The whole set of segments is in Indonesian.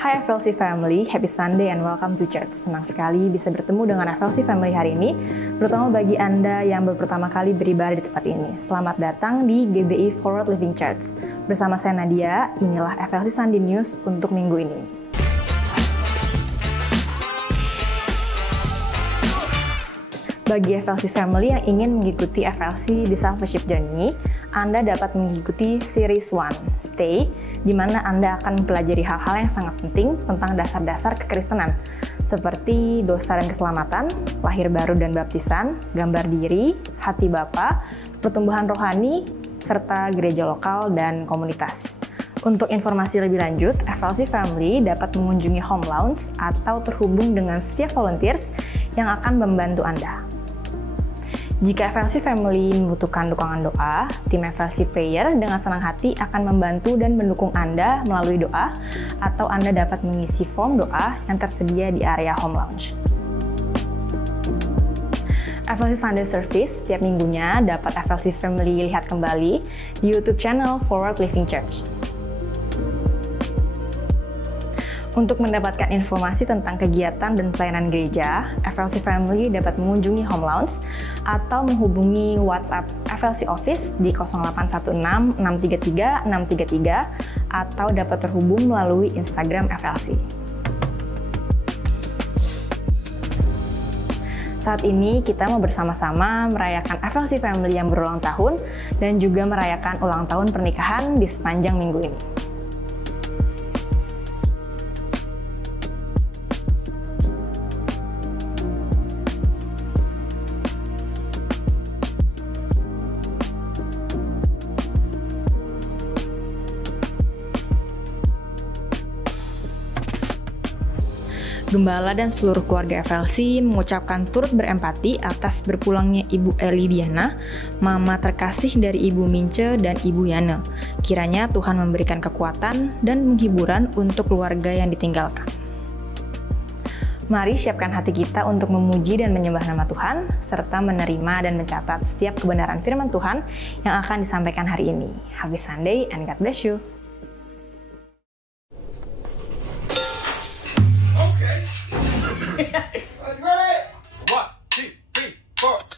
Hai FLC Family, happy Sunday and welcome to church. Senang sekali bisa bertemu dengan FLC Family hari ini, terutama bagi Anda yang baru pertama kali beribadah di tempat ini. Selamat datang di GBI Forward Living Church. Bersama saya Nadia, inilah FLC Sunday News untuk minggu ini. Bagi FLC Family yang ingin mengikuti FLC Discipleship Journey, Anda dapat mengikuti Series 1, Stay, di mana Anda akan mempelajari hal-hal yang sangat penting tentang dasar-dasar kekristenan, seperti dosa dan keselamatan, lahir baru dan baptisan, gambar diri, hati Bapa, pertumbuhan rohani, serta gereja lokal dan komunitas. Untuk informasi lebih lanjut, FLC Family dapat mengunjungi Home Lounge atau terhubung dengan setiap volunteers yang akan membantu Anda. Jika FLC Family membutuhkan dukungan doa, tim FLC Prayer dengan senang hati akan membantu dan mendukung Anda melalui doa, atau Anda dapat mengisi form doa yang tersedia di area Home Lounge. FLC Sunday Service setiap minggunya dapat FLC Family lihat kembali di YouTube channel Forward Living Church. Untuk mendapatkan informasi tentang kegiatan dan pelayanan gereja, FLC Family dapat mengunjungi Home Lounge atau menghubungi WhatsApp FLC Office di 0816 633 633 atau dapat terhubung melalui Instagram FLC. Saat ini kita mau bersama-sama merayakan FLC Family yang berulang tahun dan juga merayakan ulang tahun pernikahan di sepanjang minggu ini. Gembala dan seluruh keluarga FLC mengucapkan turut berempati atas berpulangnya Ibu Eli Diana, mama terkasih dari Ibu Mince dan Ibu Yana. Kiranya Tuhan memberikan kekuatan dan penghiburan untuk keluarga yang ditinggalkan. Mari siapkan hati kita untuk memuji dan menyembah nama Tuhan, serta menerima dan mencatat setiap kebenaran firman Tuhan yang akan disampaikan hari ini. Happy Sunday and God bless you. Ready? 1, 2, 3, 4.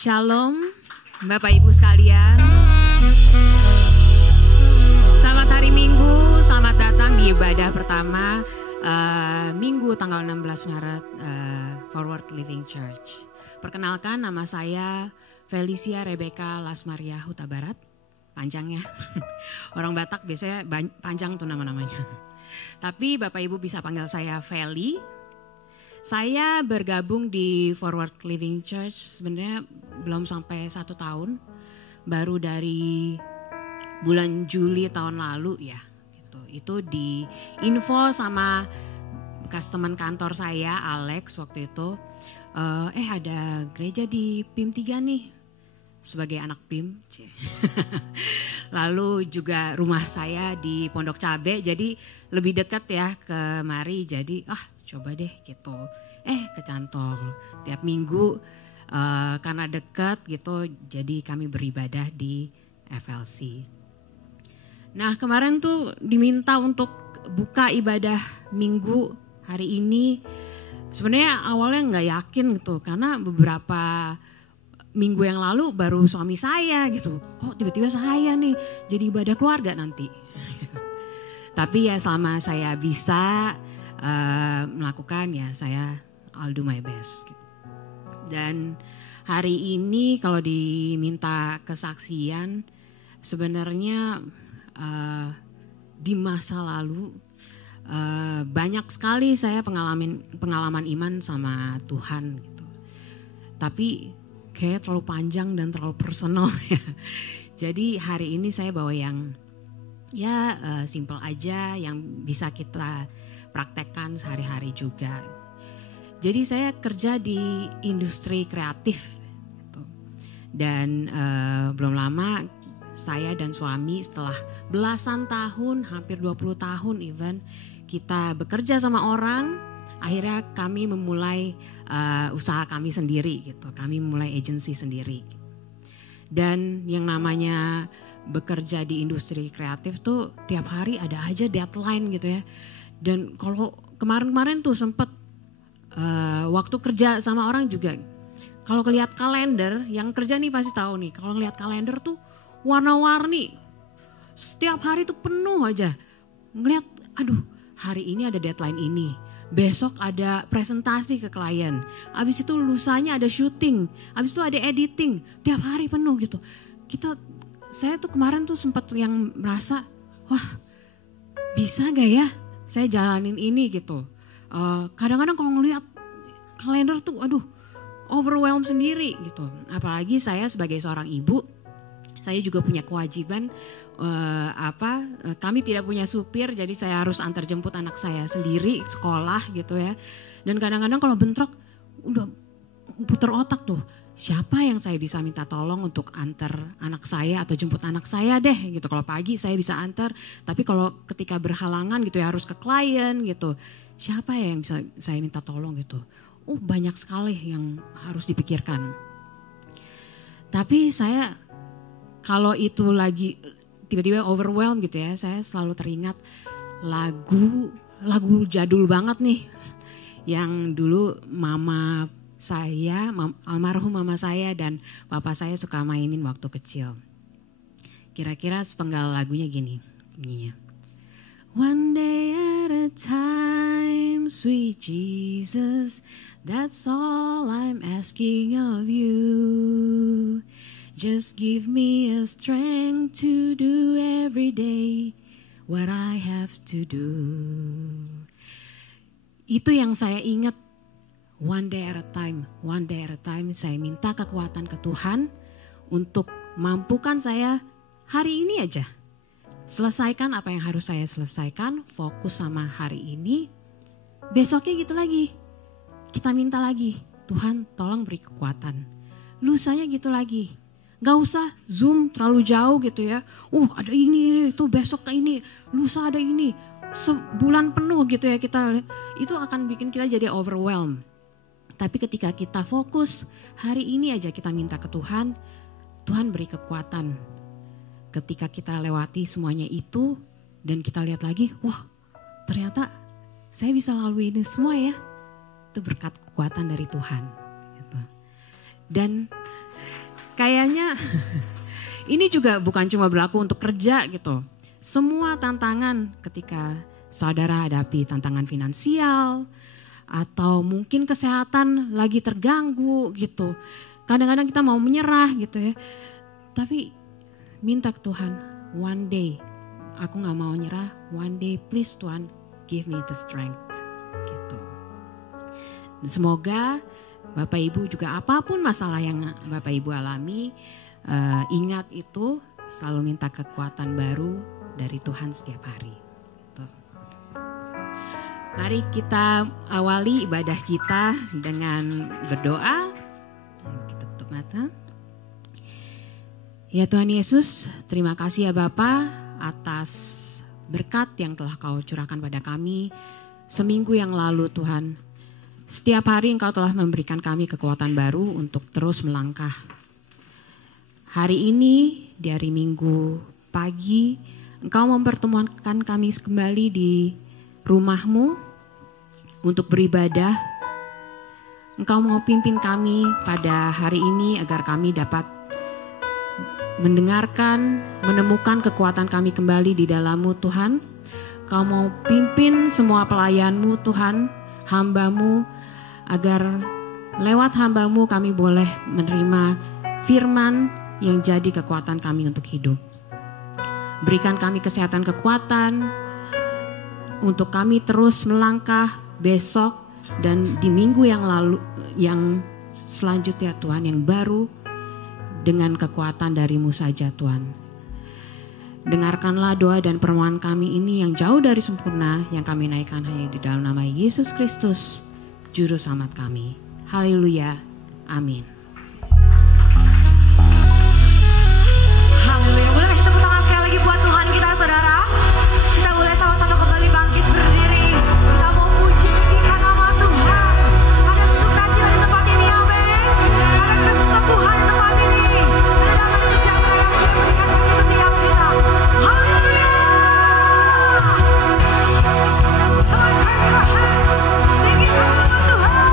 Shalom, Bapak Ibu sekalian. Selamat hari Minggu, selamat datang di ibadah pertama Minggu tanggal 16 Maret Forward Living Church. Perkenalkan, nama saya Felicia Rebecca Lasmaria Huta Barat, panjangnya. Orang Batak biasanya panjang tuh nama-namanya. Tapi Bapak Ibu bisa panggil saya Feli. Saya bergabung di Forward Living Church sebenarnya belum sampai 1 tahun, baru dari bulan Juli tahun lalu ya. Gitu. Itu di info sama bekas teman kantor saya Alex waktu itu, ada gereja di PIM 3 nih sebagai anak PIM. Lalu juga rumah saya di Pondok Cabe, jadi lebih dekat ya ke mari, jadi coba deh gitu. Kecantol tiap minggu karena dekat gitu, jadi kami beribadah di FLC. Nah kemarin tuh diminta untuk buka ibadah minggu hari ini. Sebenarnya awalnya nggak yakin gitu, karena beberapa minggu yang lalu baru suami saya gitu. Kok tiba-tiba saya nih jadi ibadah keluarga nanti. Tapi ya selama saya bisa melakukan ya I'll do my best. Gitu. Dan hari ini kalau diminta kesaksian sebenarnya di masa lalu banyak sekali saya pengalaman iman sama Tuhan gitu. Tapi kayak terlalu panjang dan terlalu personal ya. Jadi hari ini saya bawa yang simple aja yang bisa kita praktekkan sehari-hari juga. Jadi saya kerja di industri kreatif gitu. Dan belum lama saya dan suami setelah belasan tahun, hampir 20 tahun even, kita bekerja sama orang, akhirnya kami memulai usaha kami sendiri gitu. Kami memulai agensi sendiri. Dan yang namanya bekerja di industri kreatif tuh tiap hari ada aja deadline gitu ya. Dan kalau kemarin-kemarin tuh sempet waktu kerja sama orang juga, kalau lihat kalender, yang kerja nih pasti tahu nih, kalau lihat kalender tuh warna-warni, setiap hari tuh penuh aja. Ngeliat, aduh hari ini ada deadline ini, besok ada presentasi ke klien, abis itu lusanya ada syuting, abis itu ada editing, tiap hari penuh gitu. Saya tuh kemarin tuh sempat yang merasa, wah bisa gak ya saya jalanin ini gitu. Kadang-kadang kalau ngeliat kalender tuh aduh overwhelmed sendiri gitu. Apalagi saya sebagai seorang ibu, saya juga punya kewajiban kami tidak punya supir, jadi saya harus antar jemput anak saya sendiri sekolah gitu ya. Dan kadang-kadang kalau bentrok udah puter otak tuh, siapa yang saya bisa minta tolong untuk antar anak saya atau jemput anak saya deh gitu. Kalau pagi saya bisa antar, tapi kalau ketika berhalangan gitu ya harus ke klien gitu, siapa ya yang bisa saya minta tolong gitu. Banyak sekali yang harus dipikirkan. Tapi saya kalau itu lagi tiba-tiba overwhelmed gitu ya, saya selalu teringat lagu jadul banget nih yang dulu mama saya, almarhum mama saya dan papa saya suka mainin waktu kecil. Kira-kira sepenggal lagunya gini bunyinya. One day at a time, sweet Jesus, that's all I'm asking of you. Just give me a strength to do every day what I have to do. Itu yang saya ingat. One day at a time, saya minta kekuatan ke Tuhan untuk mampukan saya hari ini aja. Selesaikan apa yang harus saya selesaikan, fokus sama hari ini. Besoknya gitu lagi, kita minta lagi, Tuhan tolong beri kekuatan. Lusanya gitu lagi, gak usah zoom terlalu jauh gitu ya. Ada ini, itu besok ke ini, lusa ada ini. Sebulan penuh gitu ya kita, itu akan bikin kita jadi overwhelmed. Tapi ketika kita fokus, hari ini aja kita minta ke Tuhan, Tuhan beri kekuatan. Ketika kita lewati semuanya itu dan kita lihat lagi, wah ternyata saya bisa lalui ini semua ya. Itu berkat kekuatan dari Tuhan. Gitu. Dan kayaknya ini juga bukan cuma berlaku untuk kerja gitu. Semua tantangan ketika saudara hadapi tantangan finansial, atau mungkin kesehatan lagi terganggu gitu. Kadang-kadang kita mau menyerah gitu ya. Tapi minta ke Tuhan, one day aku gak mau nyerah, one day please Tuhan give me the strength gitu. Dan semoga Bapak Ibu juga apapun masalah yang Bapak Ibu alami, ingat itu selalu minta kekuatan baru dari Tuhan setiap hari. Mari kita awali ibadah kita dengan berdoa. Kita tutup mata. Ya Tuhan Yesus, terima kasih ya Bapa atas berkat yang telah Kau curahkan pada kami seminggu yang lalu Tuhan. Setiap hari Engkau telah memberikan kami kekuatan baru untuk terus melangkah. Hari ini di hari Minggu pagi Engkau mempertemukan kami kembali di rumah-Mu untuk beribadah. Engkau mau pimpin kami pada hari ini agar kami dapat mendengarkan, menemukan kekuatan kami kembali di dalam-Mu Tuhan. Kau mau pimpin semua pelayan-Mu Tuhan, hamba-Mu, agar lewat hamba-Mu kami boleh menerima firman yang jadi kekuatan kami untuk hidup. Berikan kami kesehatan kekuatan untuk kami terus melangkah besok dan di minggu yang lalu, yang selanjutnya Tuhan, yang baru dengan kekuatan dari-Mu saja Tuhan. Dengarkanlah doa dan permohonan kami ini yang jauh dari sempurna, yang kami naikkan hanya di dalam nama Yesus Kristus, Juru Selamat kami. Haleluya, amin. Haleluya, boleh kasih tepuk tangan sekali lagi buat Tuhan kita saudara. Kita boleh sama-sama kembali bangkit berdiri. Kita mau puji meninggikan nama Tuhan. Ada sukacita di tempat ini, amin. Ada kesembuhan di tempat ini. Ada damai sejahtera yang diberikan bagi setiap kita. Haleluya. Come on, clap your hands. Tinggikan nama Tuhan.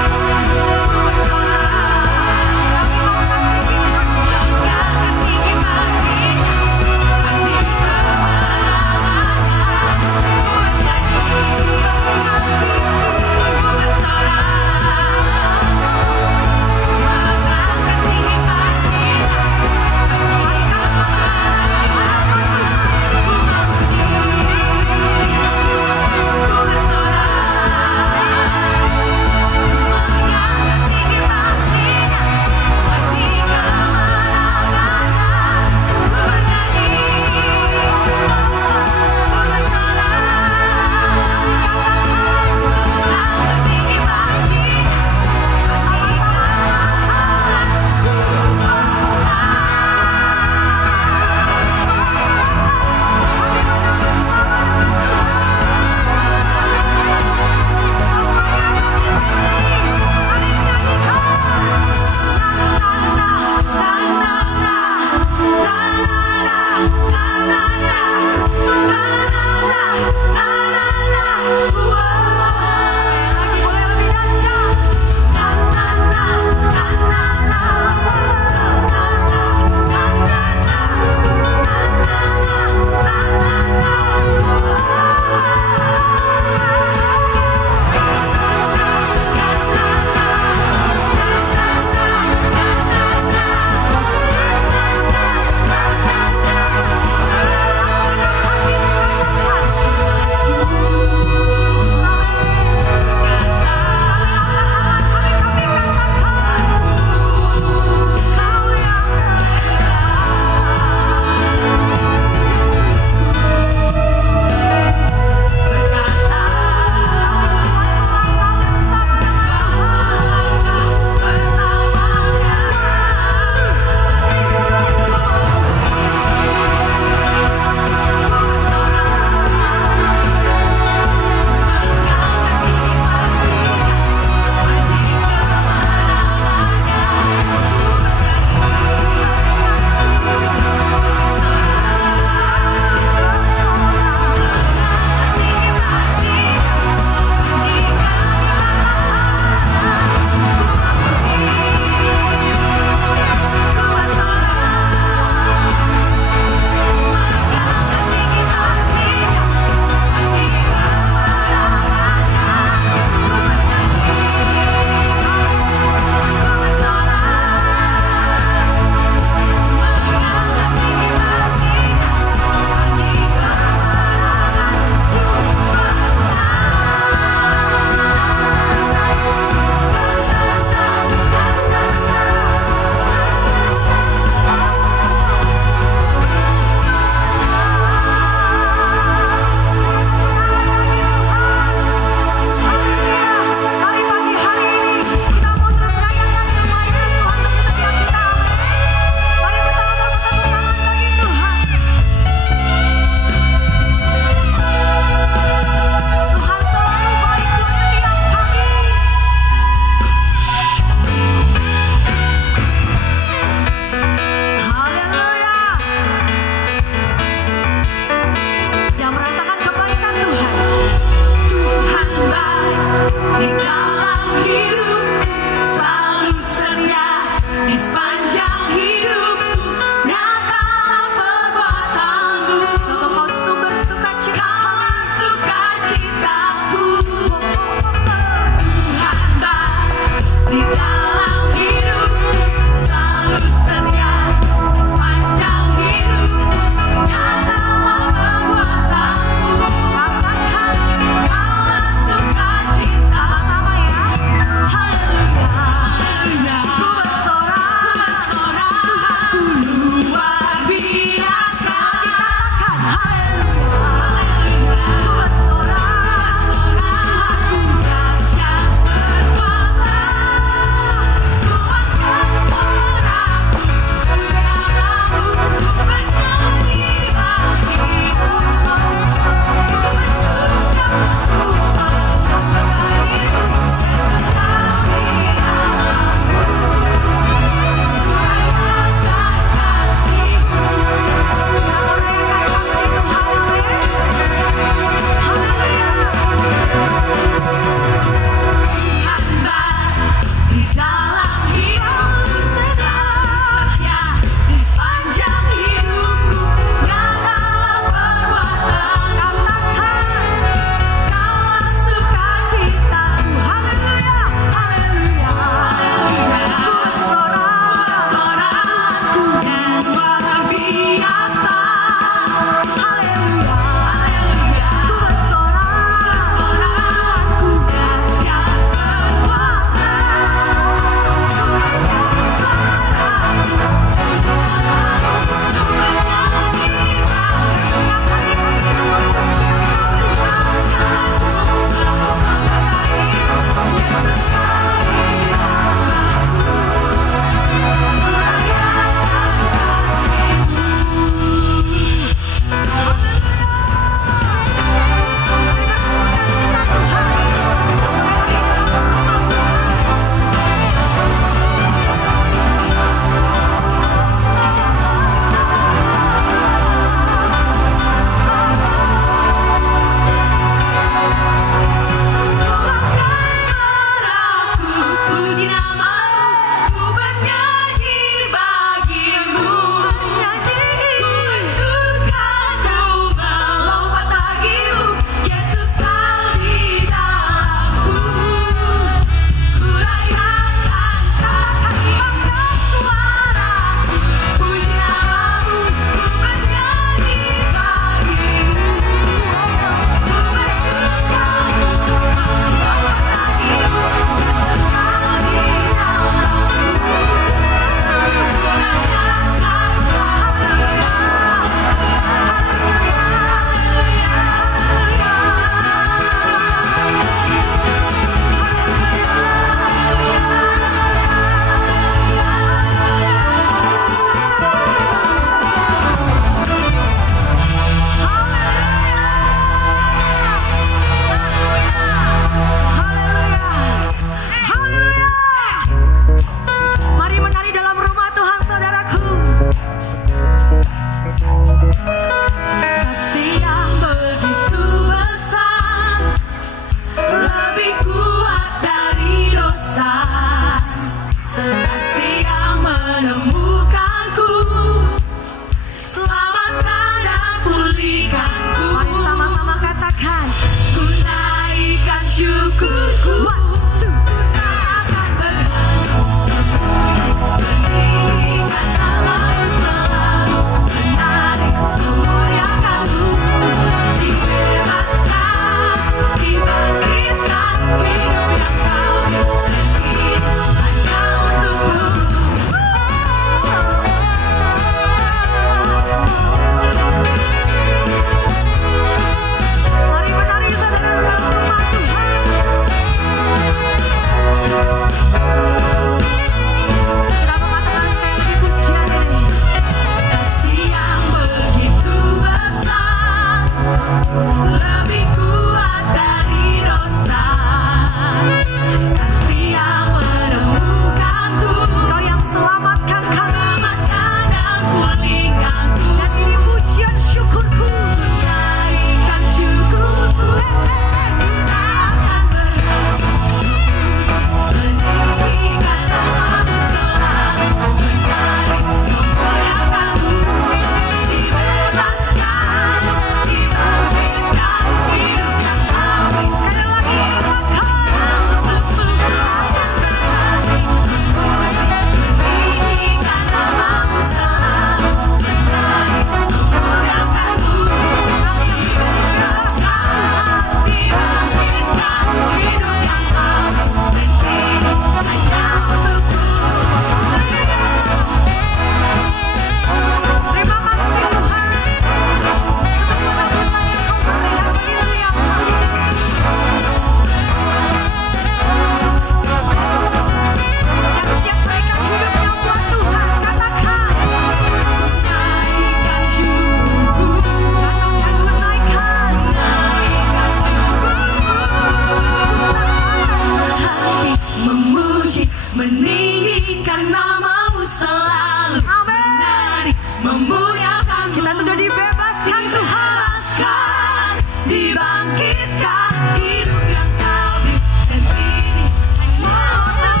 dibangkitkan, hidup yang kau beri, dan kini hanya untuk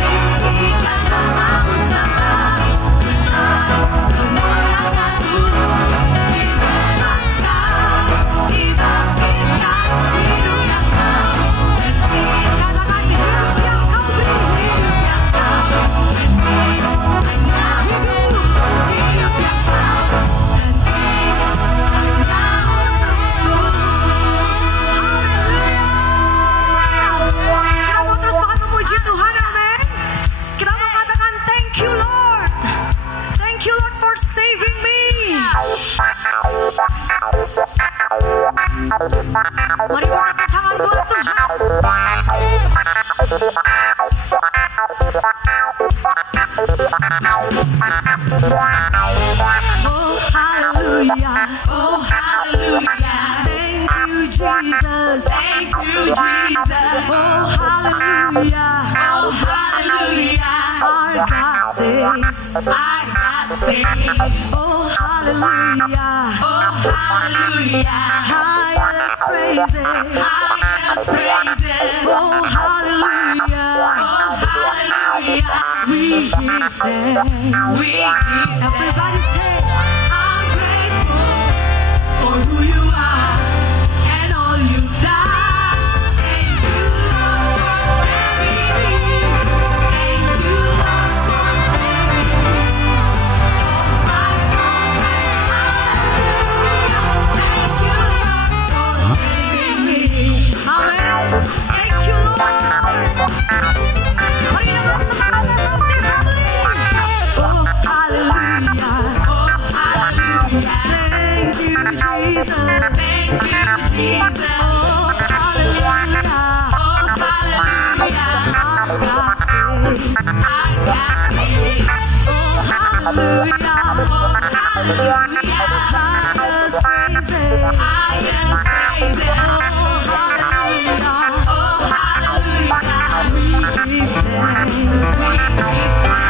memuliakan namamu selalu, memuliakan dibebaskan, dibangkitkan, hidup yang kau beri, katakan hidup yang kau beri, hidup yang kau beri, hanya hidup yang kau kita mau terus makan memuji Tuhan, amin. Kita mau katakan thank you Lord, thank you Lord for saving me. Mari bertepuk tangan buat Tuhan. Oh hallelujah, oh hallelujah, thank you Jesus, thank you Jesus. Oh hallelujah, oh hallelujah, our God saves, our God saves. Oh hallelujah, oh hallelujah, highest praises, highest praises. Oh hallelujah, oh hallelujah, we give thanks, we give. Everybody say, I'm grateful for who you are and all you've done. Thank you Lord for saving me. Thank you Lord for saving me. My soul prays hallelujah. Thank you Lord for saving me. Amen. Thank you Lord. Mari kita semangat FLC family. Oh hallelujah, oh hallelujah, thank you Jesus, thank you Jesus. Oh hallelujah, oh hallelujah, our God saves, our God saves. Oh hallelujah, oh hallelujah, highest praises, highest praises. Oh hallelujah, oh hallelujah, we give thanks, we give thanks.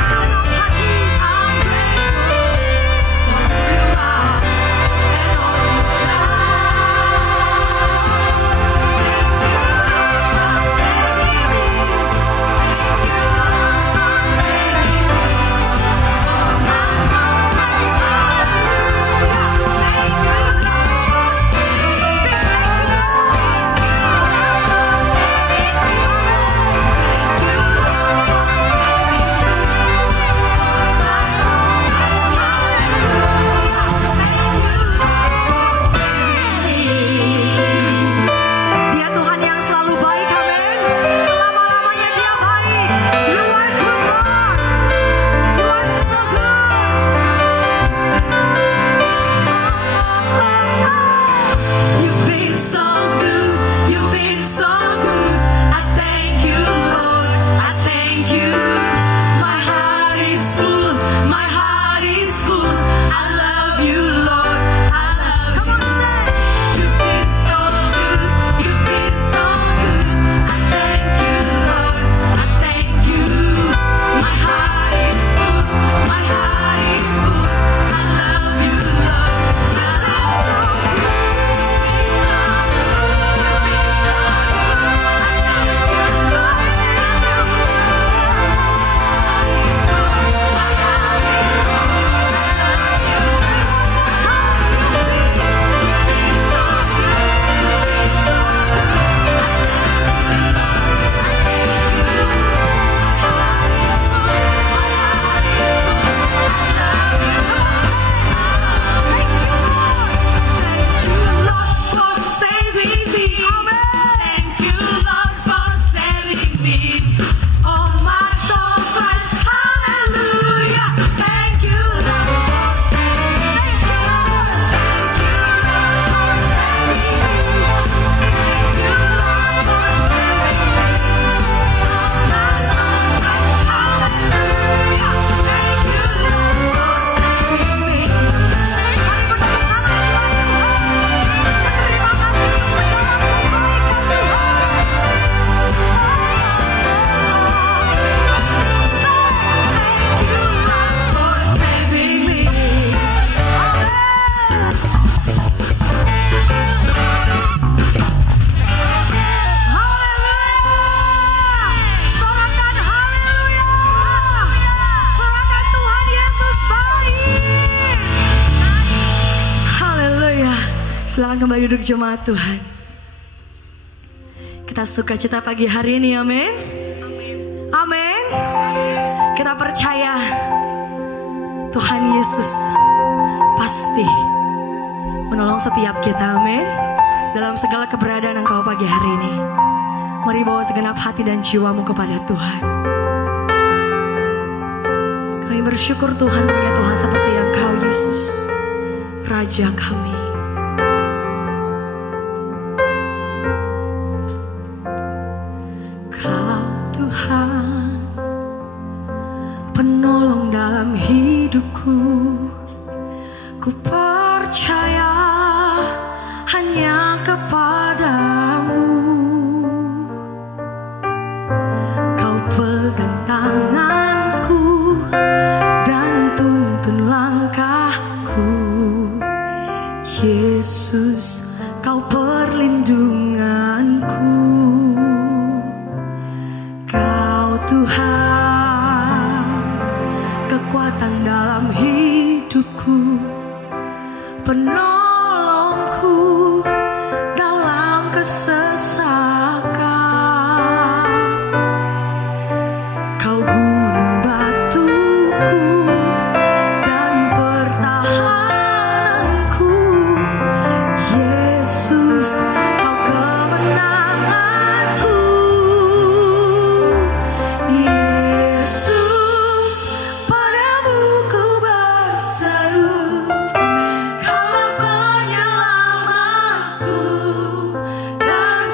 Silakan kembali duduk jemaat Tuhan. Kita sukacita pagi hari ini, amin. Amin. Kita percaya Tuhan Yesus pasti menolong setiap kita, amin. Dalam segala keberadaan engkau pagi hari ini, mari bawa segenap hati dan jiwamu kepada Tuhan. Kami bersyukur Tuhan punya Tuhan seperti Engkau Yesus, Raja kami. Kau Tuhan, penolong dalam hidupku. Ku percaya hanya kepadamu. Kau pegang tanganku dan tuntun langkahku. Yesus, kau perlindunganku. Kau Tuhan, kekuatan dalam hidupku, penolongku dalam kesesakan. Kau gunung batuku dan pertahananku. Yesus, kau kemenanganku. Yesus, padamu ku berseru. Kaulah penyelamatku dan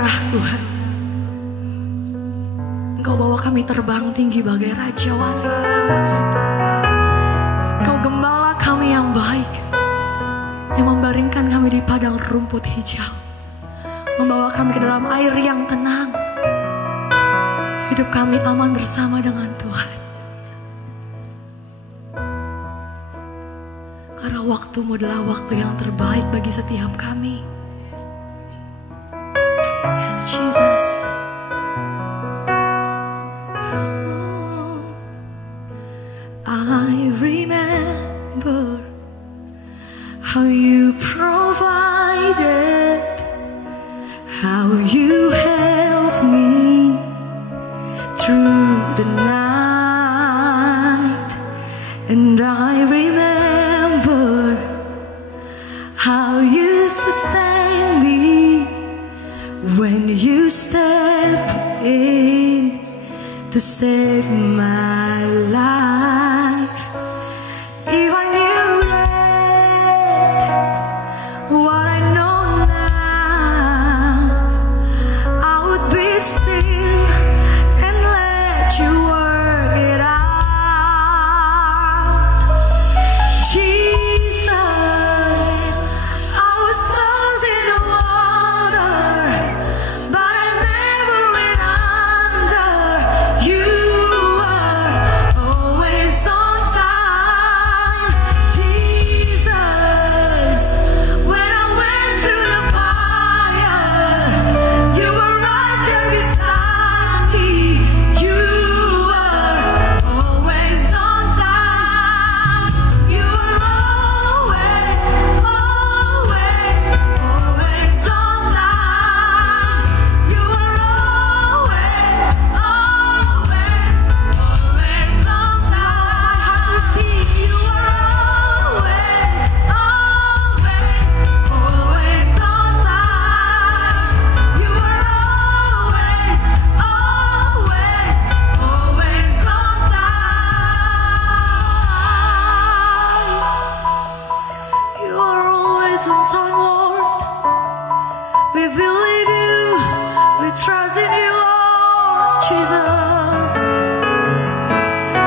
arah Tuhan. Engkau bawa kami terbang tinggi bagai Raja Wali. Engkau gembala kami yang baik, yang membaringkan kami di padang rumput hijau, membawa kami ke dalam air yang tenang. Hidup kami aman bersama dengan Tuhan. Karena waktumu adalah waktu yang terbaik bagi setiap kami. Yes, Jesus. I remember how you provided, how you held me through the night, and I remember how you sustained me when you stepped in to save my life. If I knew that what I know now, I would be still and let you work it out. Jesus, I was tossed in the water, but I never went under. You were always on time. Jesus, when I went through the fire, you were right there beside me. You were always on time. You were always, always, always on time. You were always, always, always on time. How you see? You were always, always, always on time. You were always, always, always on time. You are always on time, Lord. We believe you. We trust in you, Lord Jesus.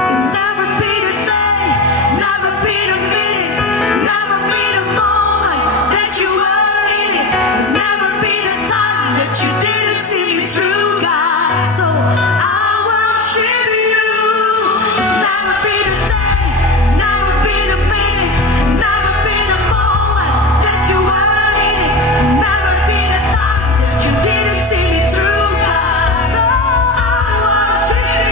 You never beat a day, never beat a minute, never beat a moment that you weren't in it. There's never been a time that you didn't see me through, God. So I worship you. There's never been a day, never been a minute, never been a moment that you weren't in it. There's never been a time that you didn't see me through, God. So I worship you.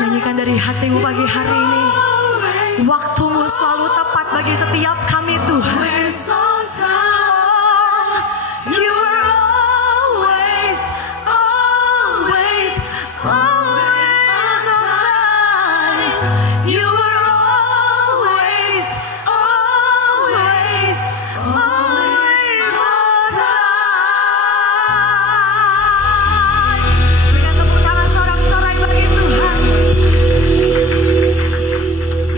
Nyanyikan dari hatimu pagi hari ini. Waktumu selalu tepat bagi setiap kami Tuhan. You are always, always, always on time. You are always, always, always on time. Berikan tepuk tangan sorak-sorai bagi Tuhan.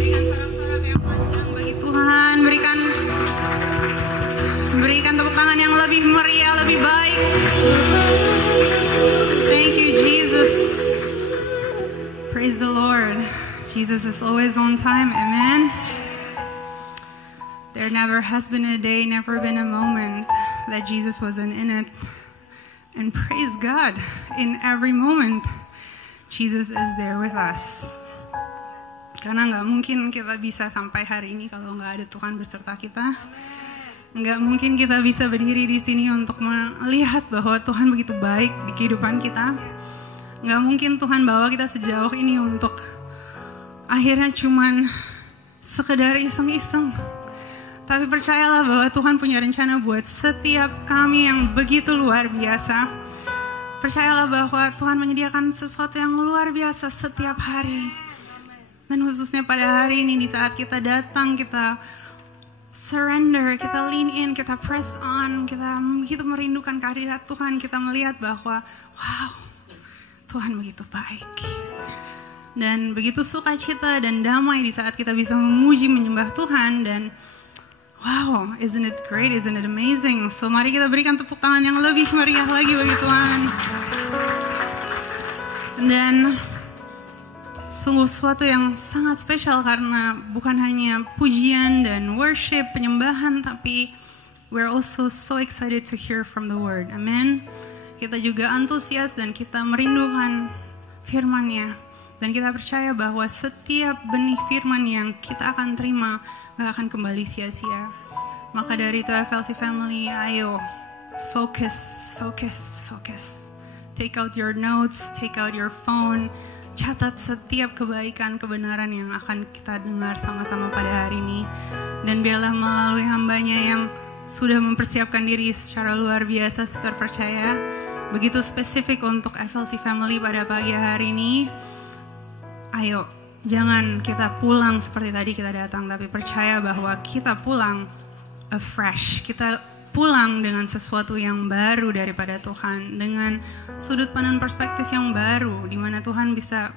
Berikan sorak-sorak yang panjang bagi Tuhan. Berikan tepuk tangan yang lebih meriah, lebih baik. Thank you, Jesus. Praise the Lord. Jesus is always on time. Amen. There never has been a day, never been a moment that Jesus wasn't in it. And praise God, in every moment, Jesus is there with us. Karena nggak mungkin kita bisa sampai hari ini kalau nggak ada Tuhan beserta kita. Nggak mungkin kita bisa berdiri di sini untuk melihat bahwa Tuhan begitu baik di kehidupan kita. Nggak mungkin Tuhan bawa kita sejauh ini untuk akhirnya cuman sekedar iseng-iseng. Tapi percayalah bahwa Tuhan punya rencana buat setiap kami yang begitu luar biasa. Percayalah bahwa Tuhan menyediakan sesuatu yang luar biasa setiap hari. Dan khususnya pada hari ini di saat kita datang, kita surrender, kita lean in, kita press on, kita begitu merindukan kehadirat Tuhan, kita melihat bahwa wow, Tuhan begitu baik. Dan begitu sukacita dan damai di saat kita bisa memuji menyembah Tuhan. Dan wow, isn't it great, isn't it amazing. So mari kita berikan tepuk tangan yang lebih meriah lagi bagi Tuhan. Dan sungguh sesuatu yang sangat spesial karena bukan hanya pujian dan worship, penyembahan, tapi we're also so excited to hear from the word. Amen. Kita juga antusias dan kita merindukan firman-Nya. Dan kita percaya bahwa setiap benih firman yang kita akan terima gak akan kembali sia-sia. Maka dari itu FLC Family, ayo focus. Take out your notes, take out your phone. Catat setiap kebaikan, kebenaran yang akan kita dengar sama-sama pada hari ini. Dan biarlah melalui hambanya yang sudah mempersiapkan diri secara luar biasa, Sister percaya, begitu spesifik untuk FLC Family pada pagi hari ini. Ayo, jangan kita pulang seperti tadi kita datang, tapi percaya bahwa kita pulang afresh. Kita pulang dengan sesuatu yang baru daripada Tuhan, dengan sudut pandang perspektif yang baru, di mana Tuhan bisa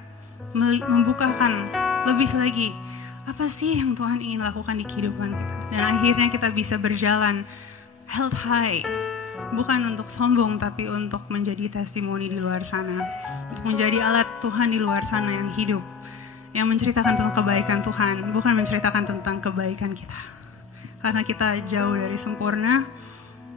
membukakan lebih lagi apa sih yang Tuhan ingin lakukan di kehidupan kita. Dan akhirnya kita bisa berjalan held high, bukan untuk sombong tapi untuk menjadi testimoni di luar sana, untuk menjadi alat Tuhan di luar sana yang hidup, yang menceritakan tentang kebaikan Tuhan, bukan menceritakan tentang kebaikan kita. Karena kita jauh dari sempurna,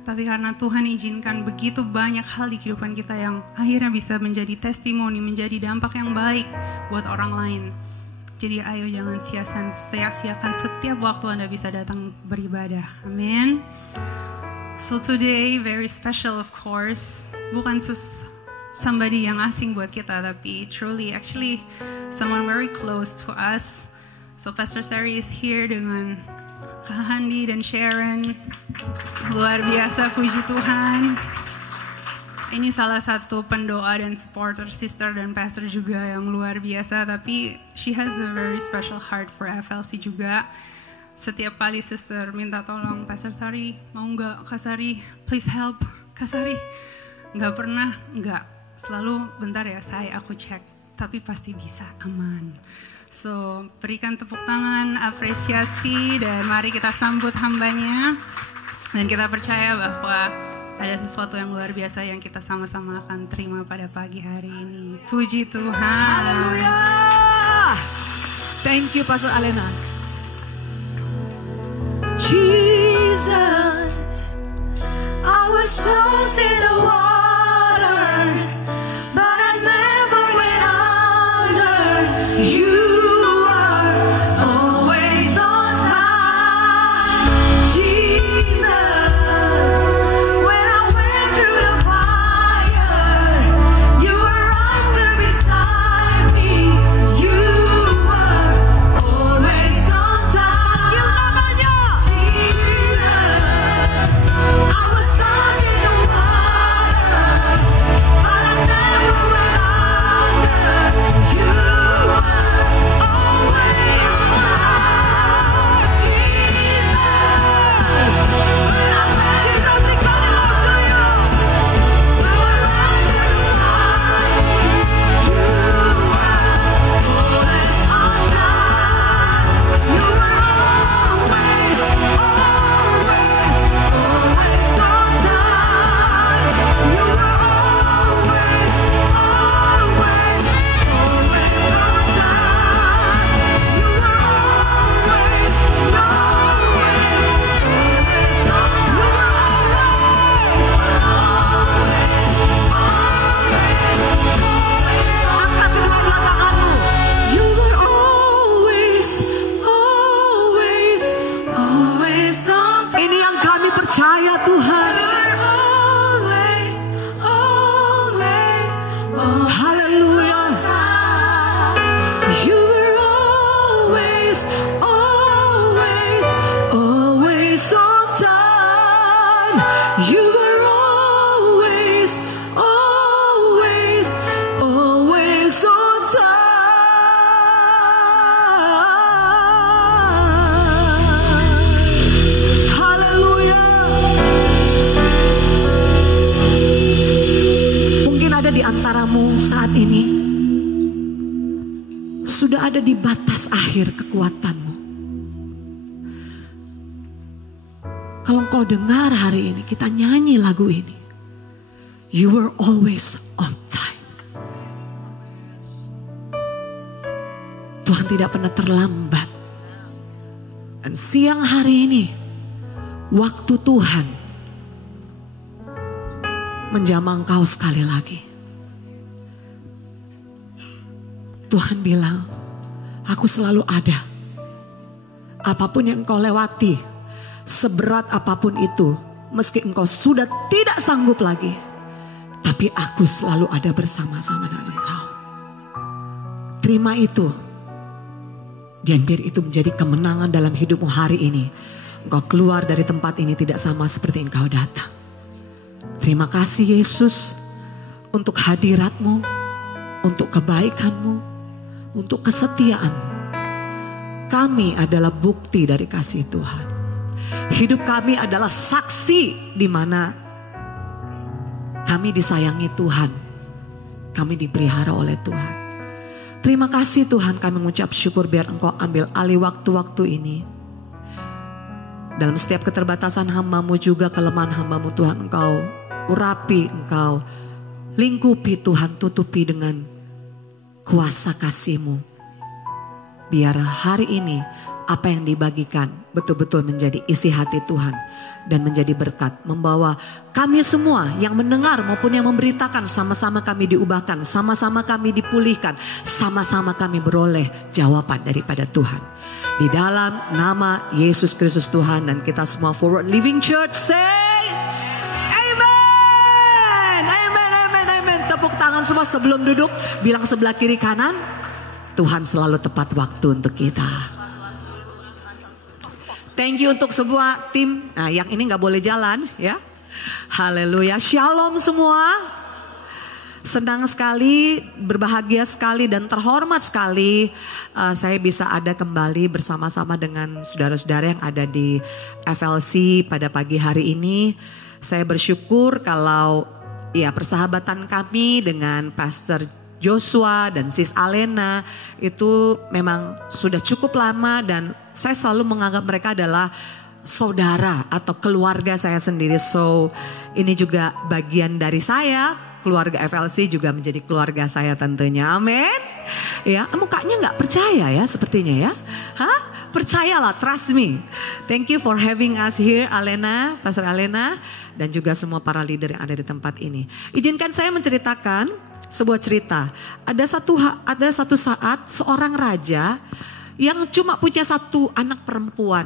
tapi karena Tuhan izinkan begitu banyak hal di kehidupan kita yang akhirnya bisa menjadi testimoni, menjadi dampak yang baik buat orang lain. Jadi ayo jangan sia-siakan setiap waktu Anda bisa datang beribadah. Amin. So today very special of course. Bukan somebody yang asing buat kita, tapi truly actually someone very close to us. So Pastor Sari is here dengan Kak Handi dan Sharon. Luar biasa, puji Tuhan. Ini salah satu pendoa dan supporter sister dan pastor juga yang luar biasa. Tapi she has a very special heart for FLC juga. Setiap kali sister minta tolong, Pastor Sari mau nggak, Kak Sari please help, Kak Sari nggak pernah nggak, selalu bentar ya saya aku cek, tapi pasti bisa, aman. So, berikan tepuk tangan, apresiasi, dan mari kita sambut hambanya. Dan kita percaya bahwa ada sesuatu yang luar biasa yang kita sama-sama akan terima pada pagi hari ini. Puji Tuhan. Haleluya. Thank you, Pastor Alena. Jesus, I was lost in the water, but I never went under. You You Haleluya. Mungkin ada di antaramu saat ini sudah ada di batas akhir kekuatanmu. Kalau engkau dengar hari ini kita nyanyi lagu ini, you were always on time. Tuhan tidak pernah terlambat. Dan siang hari ini, waktu Tuhan menjamah engkau sekali lagi. Tuhan bilang, aku selalu ada. Apapun yang engkau lewati, seberat apapun itu, meski engkau sudah tidak sanggup lagi, tapi aku selalu ada bersama-sama dengan engkau. Terima itu. Dan biar itu menjadi kemenangan dalam hidupmu hari ini. Engkau keluar dari tempat ini tidak sama seperti engkau datang. Terima kasih Yesus untuk hadiratmu, untuk kebaikanmu, untuk kesetiaanmu. Kami adalah bukti dari kasih Tuhan. Hidup kami adalah saksi di mana kami disayangi Tuhan. Kami dipelihara oleh Tuhan. Terima kasih Tuhan, kami mengucap syukur biar Engkau ambil alih waktu-waktu ini. Dalam setiap keterbatasan hamba-Mu juga kelemahan hamba-Mu Tuhan, Engkau urapi, Engkau lingkupi Tuhan, tutupi dengan kuasa kasih-Mu. Biar hari ini apa yang dibagikan betul-betul menjadi isi hati Tuhan dan menjadi berkat, membawa kami semua yang mendengar maupun yang memberitakan, sama-sama kami diubahkan, sama-sama kami dipulihkan, sama-sama kami beroleh jawaban daripada Tuhan. Di dalam nama Yesus Kristus Tuhan, dan kita semua Forward Living Church says amen, amen, amen, amen. Tepuk tangan semua sebelum duduk, bilang sebelah kiri kanan, Tuhan selalu tepat waktu untuk kita. Thank you untuk sebuah tim. Nah, yang ini gak boleh jalan ya. Haleluya. Shalom semua. Senang sekali, berbahagia sekali dan terhormat sekali saya bisa ada kembali bersama-sama dengan saudara-saudara yang ada di FLC pada pagi hari ini. Saya bersyukur kalau ya persahabatan kami dengan Pastor Joshua dan Sis Alena itu memang sudah cukup lama, dan saya selalu menganggap mereka adalah saudara atau keluarga saya sendiri. So ini juga bagian dari saya, keluarga FLC juga menjadi keluarga saya tentunya. Amin. Ya, mukanya nggak percaya ya sepertinya ya. Hah? Percayalah, trust me. Thank you for having us here, Alena, Pastor Alena, dan juga semua para leader yang ada di tempat ini. Izinkan saya menceritakan sebuah cerita. Ada satu saat seorang raja yang cuma punya satu anak perempuan.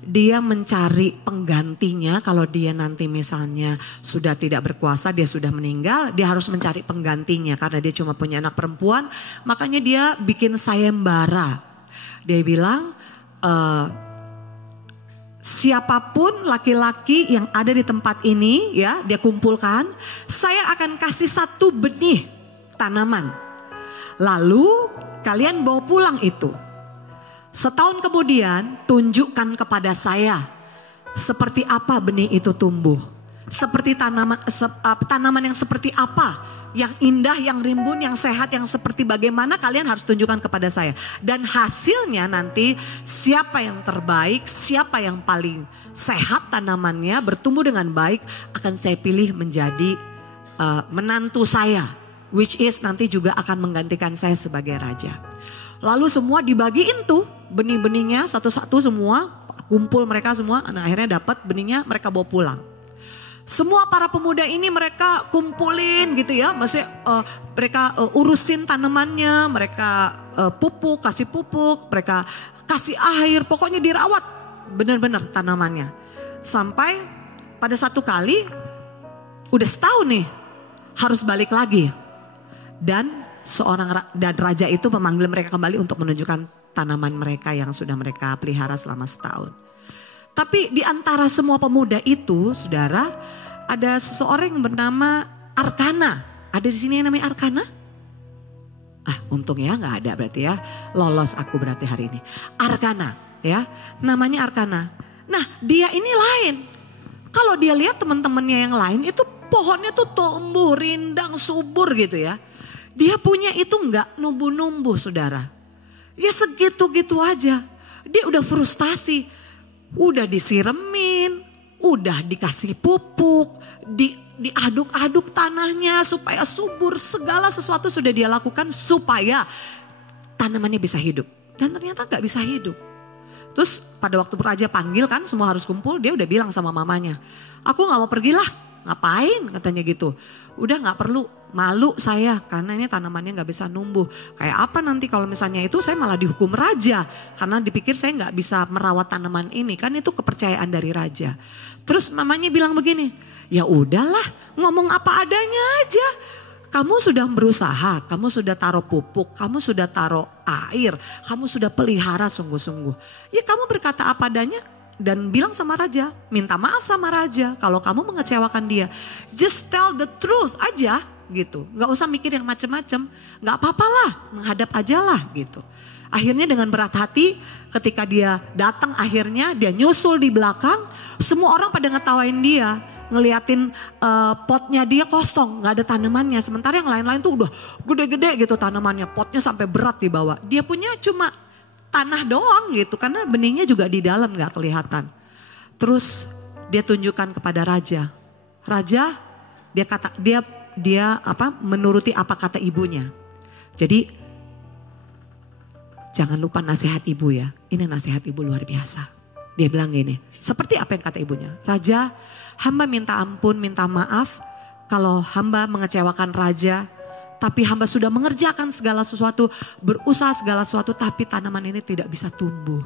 Dia mencari penggantinya kalau dia nanti misalnya sudah tidak berkuasa, dia sudah meninggal, dia harus mencari penggantinya karena dia cuma punya anak perempuan. Makanya dia bikin sayembara. Dia bilang, siapapun laki-laki yang ada di tempat ini ya, dia kumpulkan, saya akan kasih satu benih tanaman. Lalu kalian bawa pulang itu. Setahun kemudian tunjukkan kepada saya seperti apa benih itu tumbuh. Seperti tanaman yang seperti apa. Yang indah, yang rimbun, yang sehat, yang seperti bagaimana, kalian harus tunjukkan kepada saya. Dan hasilnya nanti siapa yang terbaik, siapa yang paling sehat tanamannya, bertumbuh dengan baik, akan saya pilih menjadi menantu saya. Which is nanti juga akan menggantikan saya sebagai raja. Lalu semua dibagiin tuh benih-benihnya satu-satu semua, kumpul mereka semua, nah akhirnya dapat benihnya, mereka bawa pulang. Semua para pemuda ini mereka kumpulin gitu ya, maksudnya mereka urusin tanamannya, mereka kasih pupuk, mereka kasih air, pokoknya dirawat benar-benar tanamannya. Sampai pada satu kali, udah setahun nih, harus balik lagi. Dan raja itu memanggil mereka kembali untuk menunjukkan tanaman mereka yang sudah mereka pelihara selama setahun. Tapi di antara semua pemuda itu, saudara, ada seseorang yang bernama Arkana. Ada di sini yang namanya Arkana? Untung ya nggak ada berarti ya. Lolos aku berarti hari ini. Arkana ya, namanya Arkana. Nah dia ini lain. Kalau dia lihat teman-temannya yang lain itu pohonnya tuh tumbuh rindang subur gitu ya. Dia punya itu nggak numbuh-numbuh saudara. Ya segitu-gitu aja. Dia udah frustasi. Udah disiremin, udah dikasih pupuk, diaduk-aduk tanahnya supaya subur. Segala sesuatu sudah dia lakukan supaya tanamannya bisa hidup. Dan ternyata gak bisa hidup. Terus pada waktu raja panggil kan semua harus kumpul, dia udah bilang sama mamanya, aku gak mau pergi lah, ngapain katanya gitu. Udah gak perlu, malu saya karena ini tanamannya gak bisa numbuh. Kayak apa nanti kalau misalnya itu saya malah dihukum raja. Karena dipikir saya gak bisa merawat tanaman ini, kan itu kepercayaan dari raja. Terus mamanya bilang begini, ya udahlah ngomong apa adanya aja. Kamu sudah berusaha, kamu sudah taruh pupuk, kamu sudah taruh air, kamu sudah pelihara sungguh-sungguh. Ya kamu berkata apa adanya dan bilang sama raja, minta maaf sama raja kalau kamu mengecewakan dia. Just tell the truth aja gitu, gak usah mikir yang macem-macem, gak apa-apa lah, menghadap aja lah gitu. Akhirnya dengan berat hati ketika dia datang akhirnya dia nyusul di belakang, semua orang pada ngetawain dia. Ngeliatin potnya dia kosong, gak ada tanamannya. Sementara yang lain-lain tuh udah gede-gede gitu tanamannya, potnya sampai berat dibawa. Dia punya cuma tanah doang gitu, karena benihnya juga di dalam gak kelihatan. Terus dia tunjukkan kepada raja. Raja dia menuruti apa kata ibunya. Jadi jangan lupa nasihat ibu ya, ini nasihat ibu luar biasa. Dia bilang gini, seperti apa yang kata ibunya? Raja, hamba minta ampun, minta maaf kalau hamba mengecewakan raja. Tapi hamba sudah mengerjakan segala sesuatu, berusaha segala sesuatu, tapi tanaman ini tidak bisa tumbuh.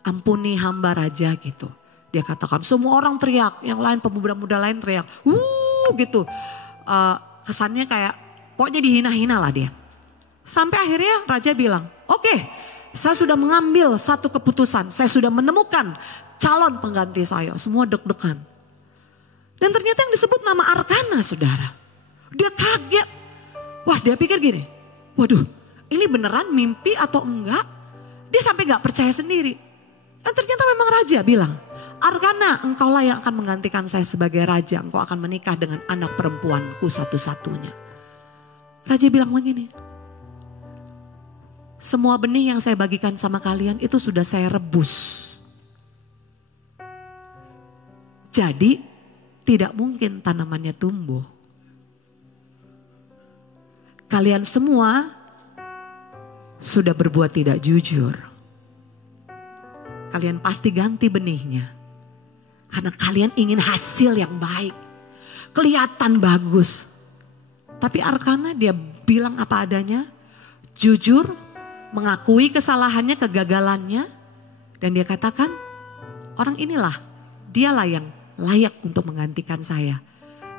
Ampuni hamba raja gitu. Dia katakan, semua orang teriak, yang lain pemuda-muda lain teriak. Gitu. Kesannya kayak, pokoknya dihina-hina lah dia. Sampai akhirnya raja bilang, oke. Saya sudah mengambil satu keputusan, saya sudah menemukan calon pengganti saya, semua deg-degan. Dan ternyata yang disebut nama Arkana saudara. Dia kaget, wah dia pikir gini, waduh ini beneran mimpi atau enggak? Dia sampai gak percaya sendiri. Dan ternyata memang raja bilang, Arkana engkaulah yang akan menggantikan saya sebagai raja, engkau akan menikah dengan anak perempuanku satu-satunya. Raja bilang begini, semua benih yang saya bagikan sama kalian itu sudah saya rebus. Jadi tidak mungkin tanamannya tumbuh. Kalian semua sudah berbuat tidak jujur. Kalian pasti ganti benihnya. Karena kalian ingin hasil yang baik. Kelihatan bagus. Tapi Arkana dia bilang apa adanya. Jujur. Mengakui kesalahannya, kegagalannya. Dan dia katakan, orang inilah, dialah yang layak untuk menggantikan saya.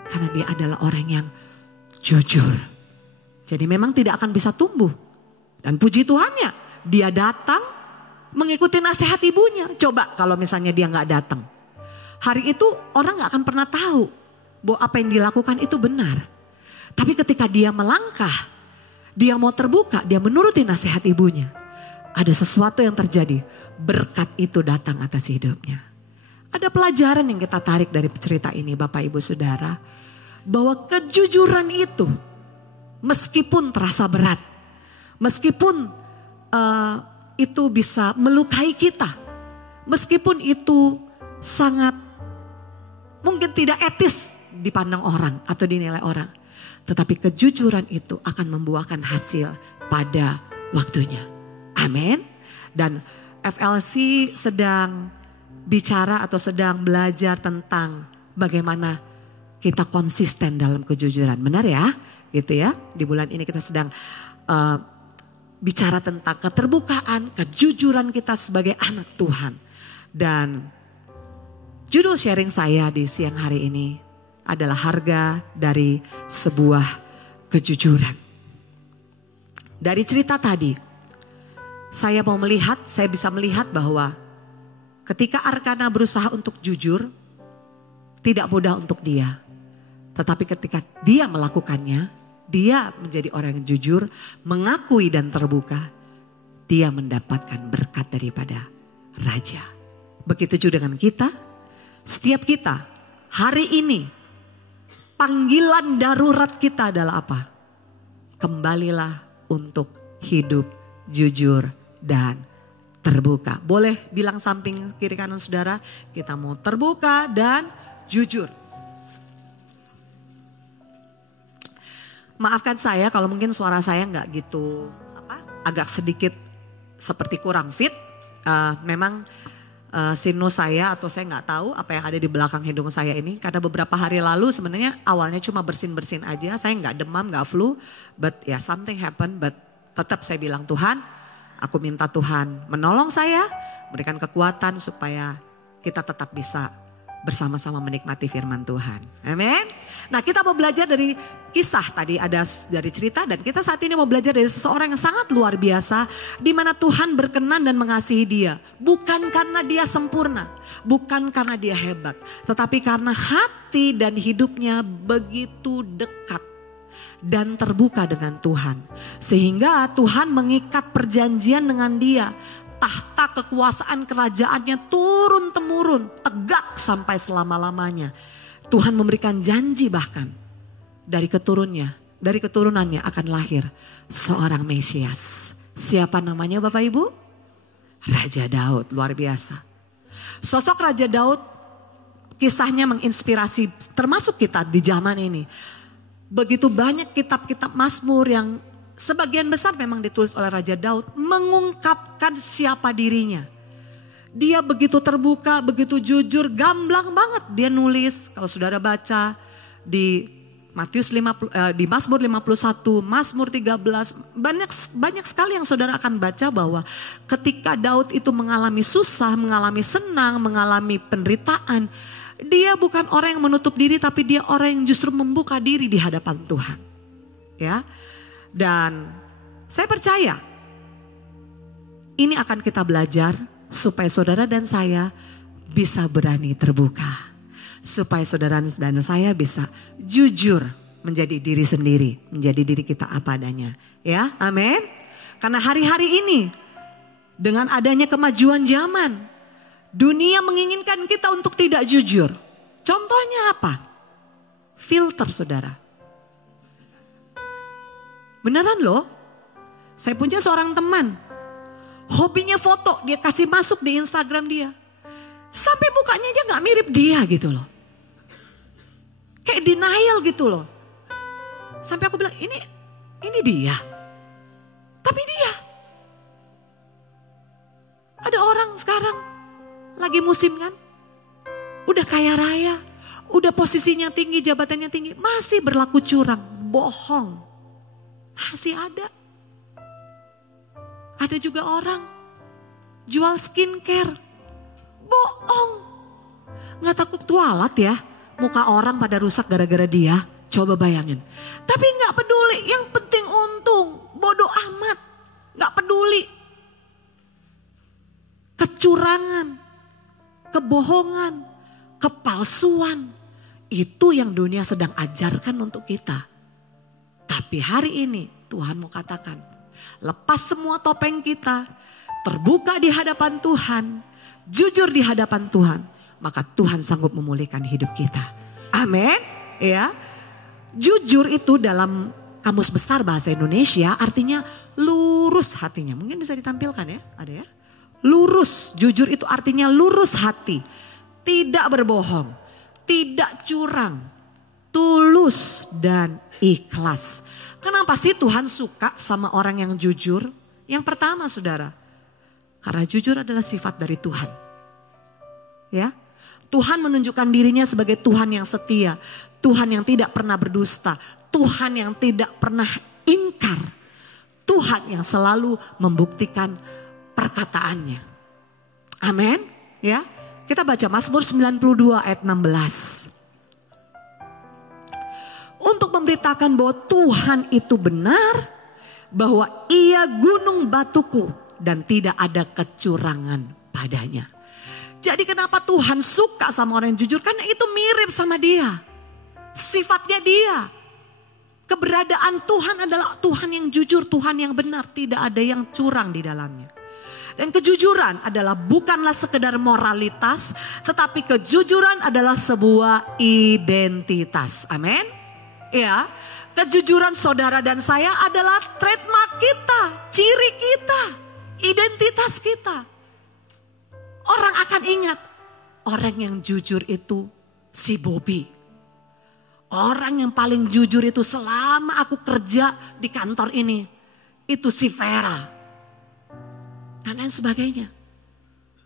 Karena dia adalah orang yang jujur. Jadi memang tidak akan bisa tumbuh. Dan puji Tuhannya, dia datang mengikuti nasihat ibunya. Coba kalau misalnya dia gak datang. Hari itu orang gak akan pernah tahu bahwa apa yang dilakukan itu benar. Tapi ketika dia melangkah, dia mau terbuka, dia menuruti nasihat ibunya. Ada sesuatu yang terjadi, berkat itu datang atas hidupnya. Ada pelajaran yang kita tarik dari cerita ini Bapak Ibu Saudara. Bahwa kejujuran itu meskipun terasa berat. Meskipun itu bisa melukai kita. Meskipun itu sangat mungkin tidak etis dipandang orang atau dinilai orang. Tetapi kejujuran itu akan membuahkan hasil pada waktunya. Amin. Dan FLC sedang bicara atau sedang belajar tentang bagaimana kita konsisten dalam kejujuran. Benar ya? Gitu ya. Di bulan ini kita sedang bicara tentang keterbukaan, kejujuran kita sebagai anak Tuhan. Dan judul sharing saya di siang hari ini adalah harga dari sebuah kejujuran. Dari cerita tadi, saya bisa melihat bahwa ketika Arkana berusaha untuk jujur, tidak mudah untuk dia. Tetapi ketika dia melakukannya, dia menjadi orang yang jujur, mengakui dan terbuka, dia mendapatkan berkat daripada Raja. Begitu juga dengan kita, setiap kita hari ini panggilan darurat kita adalah apa? Kembalilah untuk hidup jujur dan terbuka. Boleh bilang samping kiri kanan saudara, kita mau terbuka dan jujur. Maafkan saya kalau mungkin suara saya nggak gitu agak sedikit seperti kurang fit. Memang sinus saya atau saya nggak tahu apa yang ada di belakang hidung saya ini. Karena beberapa hari lalu sebenarnya awalnya cuma bersin-bersin aja. Saya nggak demam, nggak flu. But ya something happened. But tetap saya bilang Tuhan, aku minta Tuhan menolong saya. Berikan kekuatan supaya kita tetap bisa bersama-sama menikmati firman Tuhan. Amin. Nah, kita mau belajar dari kisah tadi, ada dari cerita, dan kita saat ini mau belajar dari seseorang yang sangat luar biasa, di mana Tuhan berkenan dan mengasihi dia. Bukan karena dia sempurna, bukan karena dia hebat, tetapi karena hati dan hidupnya begitu dekat dan terbuka dengan Tuhan. Sehingga Tuhan mengikat perjanjian dengan dia. Tahta kekuasaan kerajaannya turun-temurun, tegak sampai selama-lamanya. Tuhan memberikan janji bahkan dari keturunannya akan lahir seorang Mesias. Siapa namanya Bapak Ibu? Raja Daud, luar biasa. Sosok Raja Daud kisahnya menginspirasi termasuk kita di zaman ini. Begitu banyak kitab-kitab Mazmur yang sebagian besar memang ditulis oleh Raja Daud mengungkapkan siapa dirinya. Dia begitu terbuka, begitu jujur, gamblang banget dia nulis. Kalau saudara baca di di Mazmur 51, Mazmur 13, banyak sekali yang saudara akan baca bahwa ketika Daud itu mengalami susah, mengalami senang, mengalami penderitaan, dia bukan orang yang menutup diri, tapi dia orang yang justru membuka diri di hadapan Tuhan. Ya. Dan saya percaya ini akan kita belajar supaya saudara dan saya bisa berani terbuka. Supaya saudara dan saya bisa jujur menjadi diri sendiri, menjadi diri kita apa adanya. Ya, amin. Karena hari-hari ini dengan adanya kemajuan zaman, dunia menginginkan kita untuk tidak jujur. Contohnya apa? Filter saudara. Beneran loh, saya punya seorang teman, hobinya foto, dia kasih masuk di Instagram dia. Sampai mukanya aja gak mirip dia gitu loh. Kayak denial gitu loh. Sampai aku bilang, ini dia. Tapi dia. Ada orang sekarang, lagi musim kan, udah kaya raya, udah posisinya tinggi, jabatannya tinggi, masih berlaku curang, bohong. Masih ada. Ada juga orang jual skincare. Bohong. Gak takut kualat ya. Muka orang pada rusak gara-gara dia. Coba bayangin. Tapi gak peduli. Yang penting untung. Bodoh amat. Gak peduli. Kecurangan. Kebohongan. Kepalsuan. Itu yang dunia sedang ajarkan untuk kita. Tapi hari ini Tuhan mau katakan, lepas semua topeng kita, terbuka di hadapan Tuhan, jujur di hadapan Tuhan, maka Tuhan sanggup memulihkan hidup kita. Amin. Ya. Jujur itu dalam Kamus Besar Bahasa Indonesia artinya lurus hatinya. Mungkin bisa ditampilkan ya, ada ya. Lurus, jujur itu artinya lurus hati, tidak berbohong, tidak curang, tulus dan ikhlas. Kenapa sih Tuhan suka sama orang yang jujur? Yang pertama saudara, karena jujur adalah sifat dari Tuhan. Ya, Tuhan menunjukkan dirinya sebagai Tuhan yang setia, Tuhan yang tidak pernah berdusta, Tuhan yang tidak pernah ingkar, Tuhan yang selalu membuktikan perkataannya. Amin. Ya, kita baca Mazmur 92 ayat 16. Untuk memberitakan bahwa Tuhan itu benar, bahwa ia gunung batuku dan tidak ada kecurangan padanya. Jadi kenapa Tuhan suka sama orang yang jujur? Karena itu mirip sama dia. Sifatnya dia. Keberadaan Tuhan adalah Tuhan yang jujur, Tuhan yang benar. Tidak ada yang curang di dalamnya. Dan kejujuran adalah bukanlah sekedar moralitas, tetapi kejujuran adalah sebuah identitas. Amin. Ya, kejujuran saudara dan saya adalah trademark kita, ciri kita, identitas kita. Orang akan ingat, orang yang jujur itu si Bobby. Orang yang paling jujur itu selama aku kerja di kantor ini, itu si Vera. Dan lain sebagainya.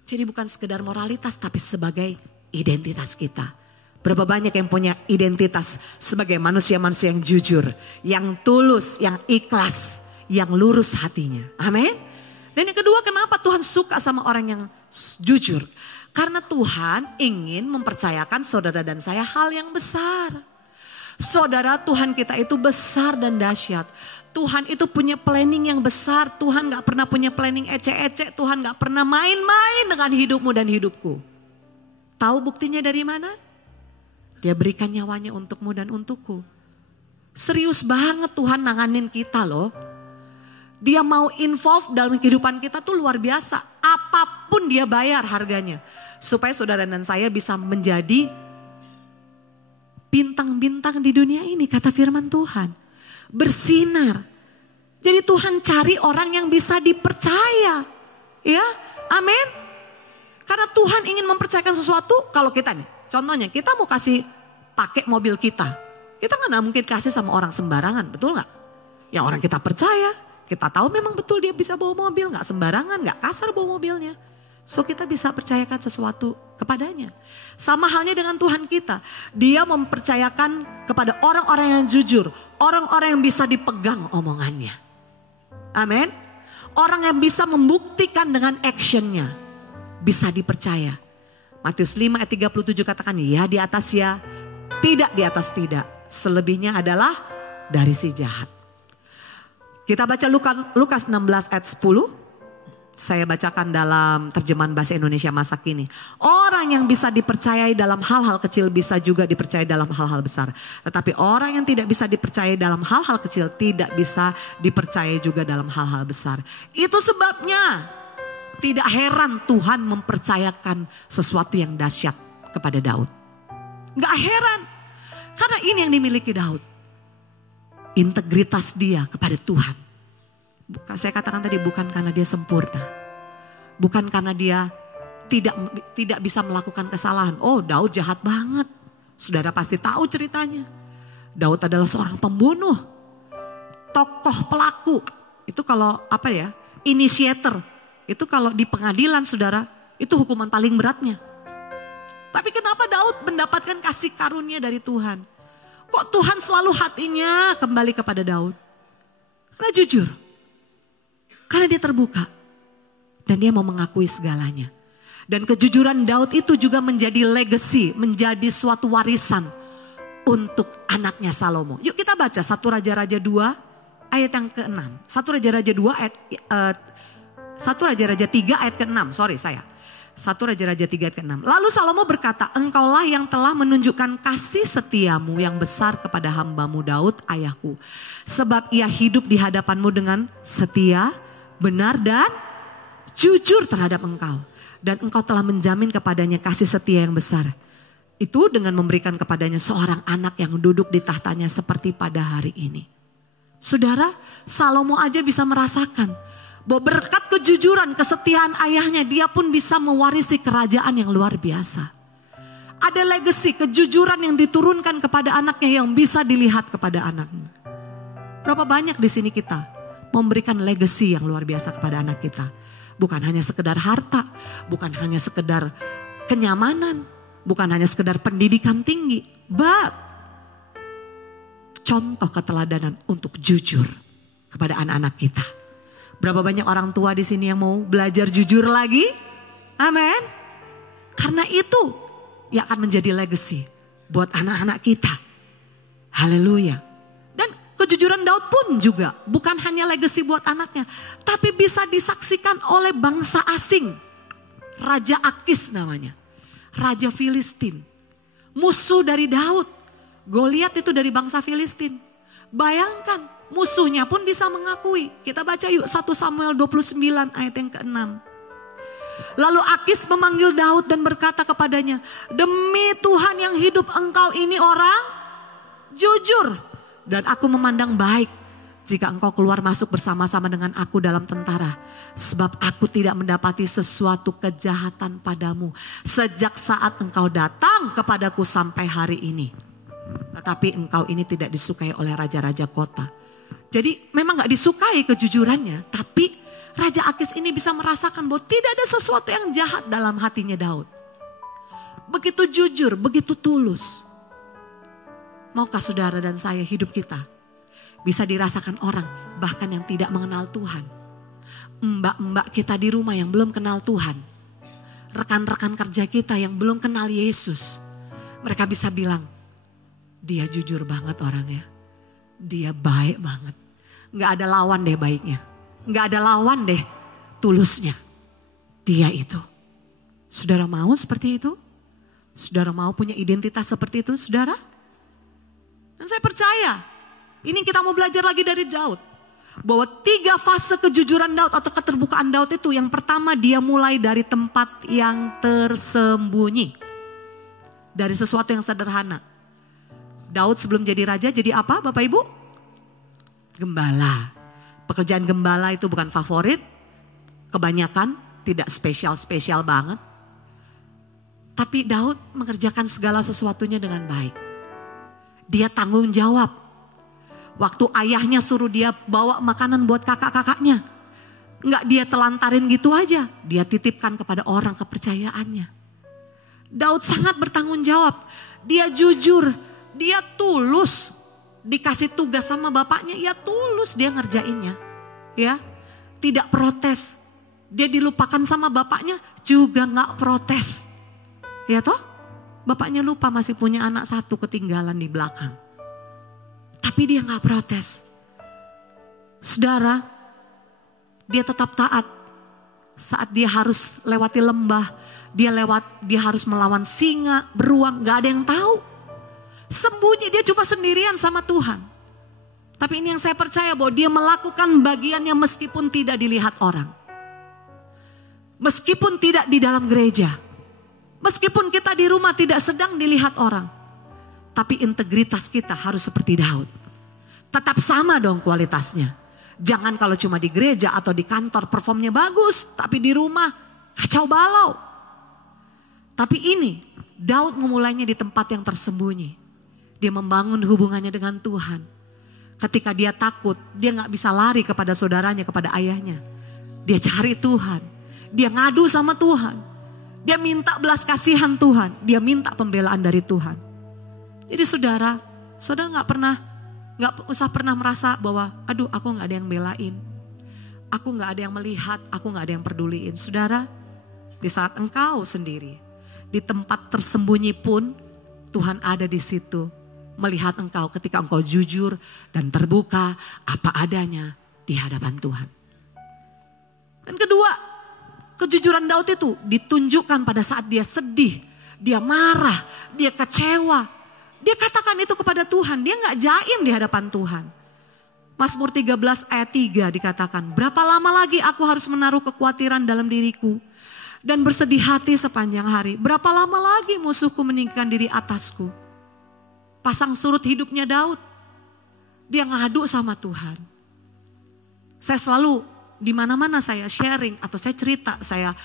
Jadi bukan sekedar moralitas tapi sebagai identitas kita. Berapa banyak yang punya identitas sebagai manusia-manusia yang jujur, yang tulus, yang ikhlas, yang lurus hatinya. Amin. Dan yang kedua, kenapa Tuhan suka sama orang yang jujur? Karena Tuhan ingin mempercayakan saudara dan saya hal yang besar. Saudara, Tuhan kita itu besar dan dahsyat. Tuhan itu punya planning yang besar. Tuhan gak pernah punya planning ecek-ecek. Tuhan gak pernah main-main dengan hidupmu dan hidupku. Tahu buktinya dari mana? Dia berikan nyawanya untukmu dan untukku. Serius banget Tuhan nanganin kita loh. Dia mau involve dalam kehidupan kita tuh luar biasa. Apapun dia bayar harganya. Supaya saudara dan saya bisa menjadi bintang-bintang di dunia ini, kata firman Tuhan. Bersinar. Jadi Tuhan cari orang yang bisa dipercaya. Ya, amin. Karena Tuhan ingin mempercayakan sesuatu. Kalau kita nih, contohnya kita mau kasih pakai mobil kita. Kita nggak mungkin kasih sama orang sembarangan, betul nggak? Yang orang kita percaya, kita tahu memang betul dia bisa bawa mobil, nggak sembarangan, nggak kasar bawa mobilnya. So kita bisa percayakan sesuatu kepadanya. Sama halnya dengan Tuhan kita. Dia mempercayakan kepada orang-orang yang jujur. Orang-orang yang bisa dipegang omongannya. Amin. Orang yang bisa membuktikan dengan actionnya. Bisa dipercaya. Matius 5 ayat 37 katakan ya di atas ya. Tidak di atas tidak. Selebihnya adalah dari si jahat. Kita baca Lukas 16 ayat 10. Saya bacakan dalam terjemahan bahasa Indonesia masa kini. Orang yang bisa dipercayai dalam hal-hal kecil bisa juga dipercayai dalam hal-hal besar. Tetapi orang yang tidak bisa dipercayai dalam hal-hal kecil tidak bisa dipercayai juga dalam hal-hal besar. Itu sebabnya tidak heran Tuhan mempercayakan sesuatu yang dahsyat kepada Daud. Gak heran. Karena ini yang dimiliki Daud. Integritas dia kepada Tuhan. Saya katakan tadi bukan karena dia sempurna. Bukan karena dia tidak bisa melakukan kesalahan. Oh, Daud jahat banget. Saudara pasti tahu ceritanya. Daud adalah seorang pembunuh. Tokoh pelaku. Itu kalau initiator. Itu kalau di pengadilan saudara, itu hukuman paling beratnya. Tapi kenapa Daud mendapatkan kasih karunia dari Tuhan? Kok Tuhan selalu hatinya kembali kepada Daud? Karena jujur. Karena dia terbuka. Dan dia mau mengakui segalanya. Dan kejujuran Daud itu juga menjadi legacy. Menjadi suatu warisan. Untuk anaknya Salomo. Yuk kita baca 1 Raja-Raja 2 ayat yang ke-6. 1 Raja-Raja 2 ayat 1 Raja-Raja 3 ayat ke-6. 1 Raja-Raja 3 ayat ke-6. Lalu Salomo berkata, engkaulah yang telah menunjukkan kasih setiamu yang besar kepada hambamu Daud ayahku. Sebab ia hidup di hadapanmu dengan setia, benar dan jujur terhadap engkau. Dan engkau telah menjamin kepadanya kasih setia yang besar. Itu dengan memberikan kepadanya seorang anak yang duduk di tahtanya seperti pada hari ini. Saudara, Salomo aja bisa merasakan bahwa berkat kejujuran, kesetiaan ayahnya, dia pun bisa mewarisi kerajaan yang luar biasa. Ada legacy, kejujuran yang diturunkan kepada anaknya yang bisa dilihat kepada anaknya. Berapa banyak di sini kita memberikan legacy yang luar biasa kepada anak kita. Bukan hanya sekedar harta, bukan hanya sekedar kenyamanan, bukan hanya sekedar pendidikan tinggi, but contoh keteladanan untuk jujur kepada anak-anak kita. Berapa banyak orang tua di sini yang mau belajar jujur lagi? Amin. Karena itu yang akan menjadi legacy buat anak-anak kita. Haleluya. Dan kejujuran Daud pun juga bukan hanya legacy buat anaknya, tapi bisa disaksikan oleh bangsa asing. Raja Akis namanya. Raja Filistin. Musuh dari Daud. Goliat itu dari bangsa Filistin. Bayangkan, musuhnya pun bisa mengakui. Kita baca yuk 1 Samuel 29 ayat yang ke-6. Lalu Akis memanggil Daud dan berkata kepadanya, demi Tuhan yang hidup, engkau ini orang jujur. Dan aku memandang baik jika engkau keluar masuk bersama-sama dengan aku dalam tentara. Sebab aku tidak mendapati sesuatu kejahatan padamu sejak saat engkau datang kepadaku sampai hari ini. Tetapi engkau ini tidak disukai oleh raja-raja kota. Jadi memang gak disukai kejujurannya, tapi Raja Akis ini bisa merasakan bahwa tidak ada sesuatu yang jahat dalam hatinya Daud. Begitu jujur, begitu tulus. Maukah saudara dan saya hidup kita bisa dirasakan orang bahkan yang tidak mengenal Tuhan. Mbak-mbak kita di rumah yang belum kenal Tuhan. Rekan-rekan kerja kita yang belum kenal Yesus. Mereka bisa bilang, dia jujur banget orangnya. Dia baik banget. Gak ada lawan deh baiknya. Gak ada lawan deh tulusnya. Dia itu. Saudara mau seperti itu? Saudara mau punya identitas seperti itu, saudara? Dan saya percaya, ini kita mau belajar lagi dari Daud. Bahwa 3 fase kejujuran Daud atau keterbukaan Daud itu. Yang pertama, dia mulai dari tempat yang tersembunyi. Dari sesuatu yang sederhana. Daud sebelum jadi raja jadi apa Bapak Ibu? Gembala. Pekerjaan gembala itu bukan favorit. Kebanyakan tidak spesial-spesial banget. Tapi Daud mengerjakan segala sesuatunya dengan baik. Dia tanggung jawab. Waktu ayahnya suruh dia bawa makanan buat kakak-kakaknya. Enggak dia telantarin gitu aja. Dia titipkan kepada orang kepercayaannya. Daud sangat bertanggung jawab. Dia jujur. Dia tulus. Dikasih tugas sama bapaknya. Ya tulus dia ngerjainnya. Ya, tidak protes. Dia dilupakan sama bapaknya juga gak protes. Ya toh? Bapaknya lupa masih punya anak 1 ketinggalan di belakang. Tapi dia gak protes. Saudara, dia tetap taat. Saat dia harus lewati lembah, dia harus melawan singa, beruang, gak ada yang tahu. Sembunyi, dia cuma sendirian sama Tuhan. Tapi ini yang saya percaya bahwa dia melakukan bagiannya meskipun tidak dilihat orang. Meskipun tidak di dalam gereja. Meskipun kita di rumah tidak sedang dilihat orang. Tapi integritas kita harus seperti Daud. Tetap sama dong kualitasnya. Jangan kalau cuma di gereja atau di kantor performnya bagus. Tapi di rumah kacau balau. Tapi ini Daud memulainya di tempat yang tersembunyi. Dia membangun hubungannya dengan Tuhan. Ketika dia takut, dia gak bisa lari kepada saudaranya, kepada ayahnya. Dia cari Tuhan. Dia ngadu sama Tuhan. Dia minta belas kasihan Tuhan. Dia minta pembelaan dari Tuhan. Jadi saudara gak usah pernah merasa bahwa aduh aku gak ada yang belain. Aku gak ada yang melihat, aku gak ada yang peduliin. Saudara, di saat engkau sendiri, di tempat tersembunyi pun Tuhan ada di situ. Melihat engkau ketika engkau jujur dan terbuka apa adanya di hadapan Tuhan. Dan kedua, kejujuran Daud itu ditunjukkan pada saat dia sedih, dia marah, dia kecewa. Dia katakan itu kepada Tuhan, dia gak jaim di hadapan Tuhan. Mazmur 13 ayat 3 dikatakan, berapa lama lagi aku harus menaruh kekhawatiran dalam diriku dan bersedih hati sepanjang hari. Berapa lama lagi musuhku meninggikan diri atasku. Pasang surut hidupnya Daud. Dia ngadu sama Tuhan. Saya selalu di mana-mana saya sharing atau saya cerita, saya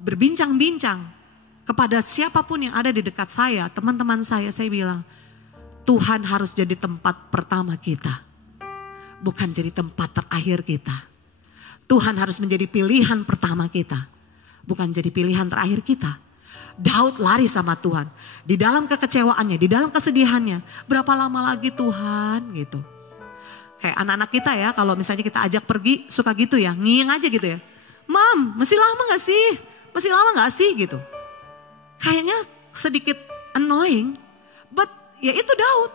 berbincang-bincang kepada siapapun yang ada di dekat saya, teman-teman saya bilang, Tuhan harus jadi tempat pertama kita. Bukan jadi tempat terakhir kita. Tuhan harus menjadi pilihan pertama kita. Bukan jadi pilihan terakhir kita. Daud lari sama Tuhan. Di dalam kekecewaannya, di dalam kesedihannya. Berapa lama lagi Tuhan gitu. Kayak anak-anak kita ya, kalau misalnya kita ajak pergi suka gitu ya. Ngiyeng aja gitu ya. Mam, masih lama gak sih? Masih lama gak sih gitu. Kayaknya sedikit annoying. But ya itu Daud.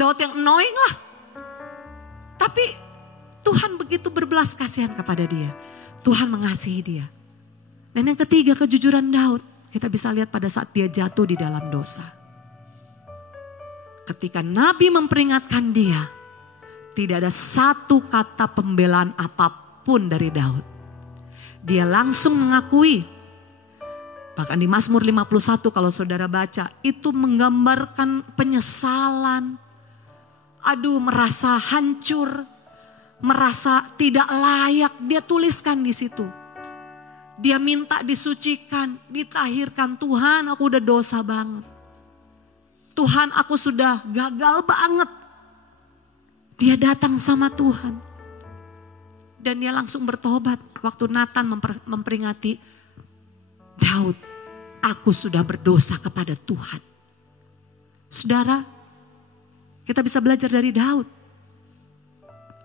Daud yang annoying lah. Tapi Tuhan begitu berbelas kasihan kepada dia. Tuhan mengasihi dia. Dan yang ketiga kejujuran Daud. Kita bisa lihat pada saat dia jatuh di dalam dosa. ketika Nabi memperingatkan dia, tidak ada satu kata pembelaan apapun dari Daud. Dia langsung mengakui. Bahkan di Mazmur 51 kalau saudara baca, itu menggambarkan penyesalan. Aduh, merasa hancur, merasa tidak layak, dia tuliskan di situ. Dia minta disucikan, ditahirkan. Tuhan, aku udah dosa banget. Tuhan, aku sudah gagal banget. Dia datang sama Tuhan. Dan dia langsung bertobat waktu Nathan memperingati Daud. Aku sudah berdosa kepada Tuhan. Saudara, kita bisa belajar dari Daud.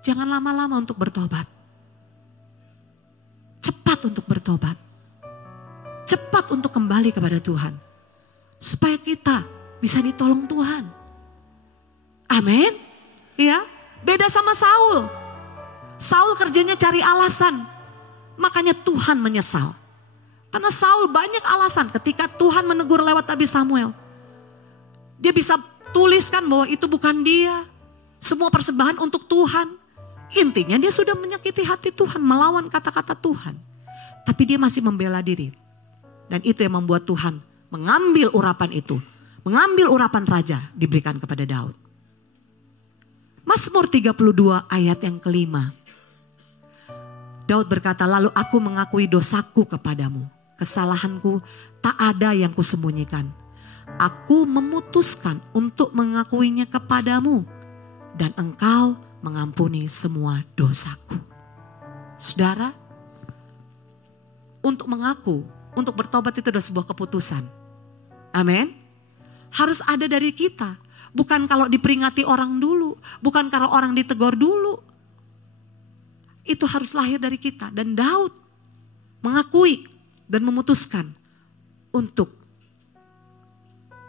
Jangan lama-lama untuk bertobat. Cepat untuk bertobat. Cepat untuk kembali kepada Tuhan. Supaya kita bisa ditolong Tuhan. Amin. Ya, beda sama Saul. Saul kerjanya cari alasan. Makanya Tuhan menyesal. Karena Saul banyak alasan ketika Tuhan menegur lewat Nabi Samuel. Dia bisa tuliskan bahwa itu bukan dia. Semua persembahan untuk Tuhan. Intinya dia sudah menyakiti hati Tuhan, melawan kata-kata Tuhan. Tapi dia masih membela diri. Dan itu yang membuat Tuhan mengambil urapan itu. Mengambil urapan raja diberikan kepada Daud. Mazmur 32 ayat yang kelima. Daud berkata, lalu aku mengakui dosaku kepadamu. Kesalahanku tak ada yang kusembunyikan. Aku memutuskan untuk mengakuinya kepadamu. Dan engkau mengampuni semua dosaku. Saudara, untuk mengaku, untuk bertobat itu adalah sebuah keputusan. Amin. Harus ada dari kita. Bukan kalau diperingati orang dulu. Bukan kalau orang ditegur dulu. Itu harus lahir dari kita. Dan Daud mengakui dan memutuskan untuk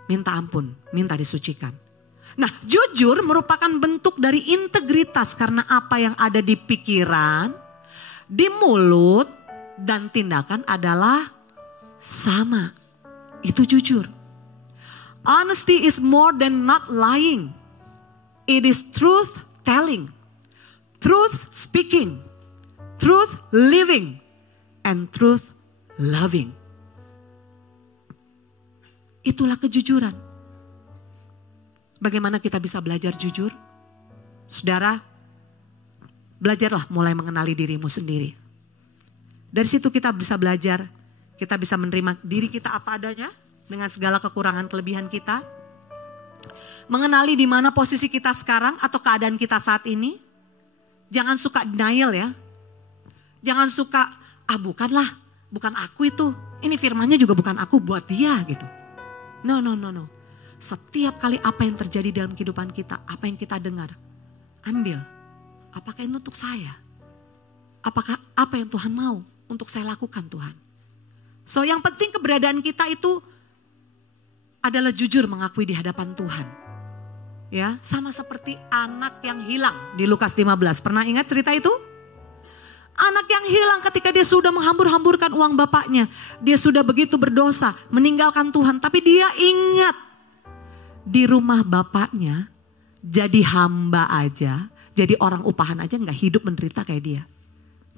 minta ampun, minta disucikan. Nah, jujur merupakan bentuk dari integritas karena apa yang ada di pikiran, di mulut, dan tindakan adalah sama. Itu jujur. Honesty is more than not lying. It is truth telling, truth speaking, truth living, and truth loving. Itulah kejujuran. Bagaimana kita bisa belajar jujur? Saudara, belajarlah mulai mengenali dirimu sendiri. Dari situ kita bisa belajar, kita bisa menerima diri kita apa adanya dengan segala kekurangan kelebihan kita. Mengenali di mana posisi kita sekarang atau keadaan kita saat ini. Jangan suka denial ya. Jangan suka, bukan aku itu. Ini firmannya juga bukan aku, buat dia gitu. No. Setiap kali apa yang terjadi dalam kehidupan kita, apa yang kita dengar, ambil. Apakah itu untuk saya? Apakah apa yang Tuhan mau untuk saya lakukan Tuhan? So yang penting keberadaan kita itu adalah jujur mengakui di hadapan Tuhan. Ya, sama seperti anak yang hilang di Lukas 15. Pernah ingat cerita itu? Anak yang hilang ketika dia sudah menghambur-hamburkan uang bapaknya. Dia sudah begitu berdosa, meninggalkan Tuhan. Tapi dia ingat di rumah bapaknya jadi hamba aja, jadi orang upahan aja gak hidup menderita kayak dia.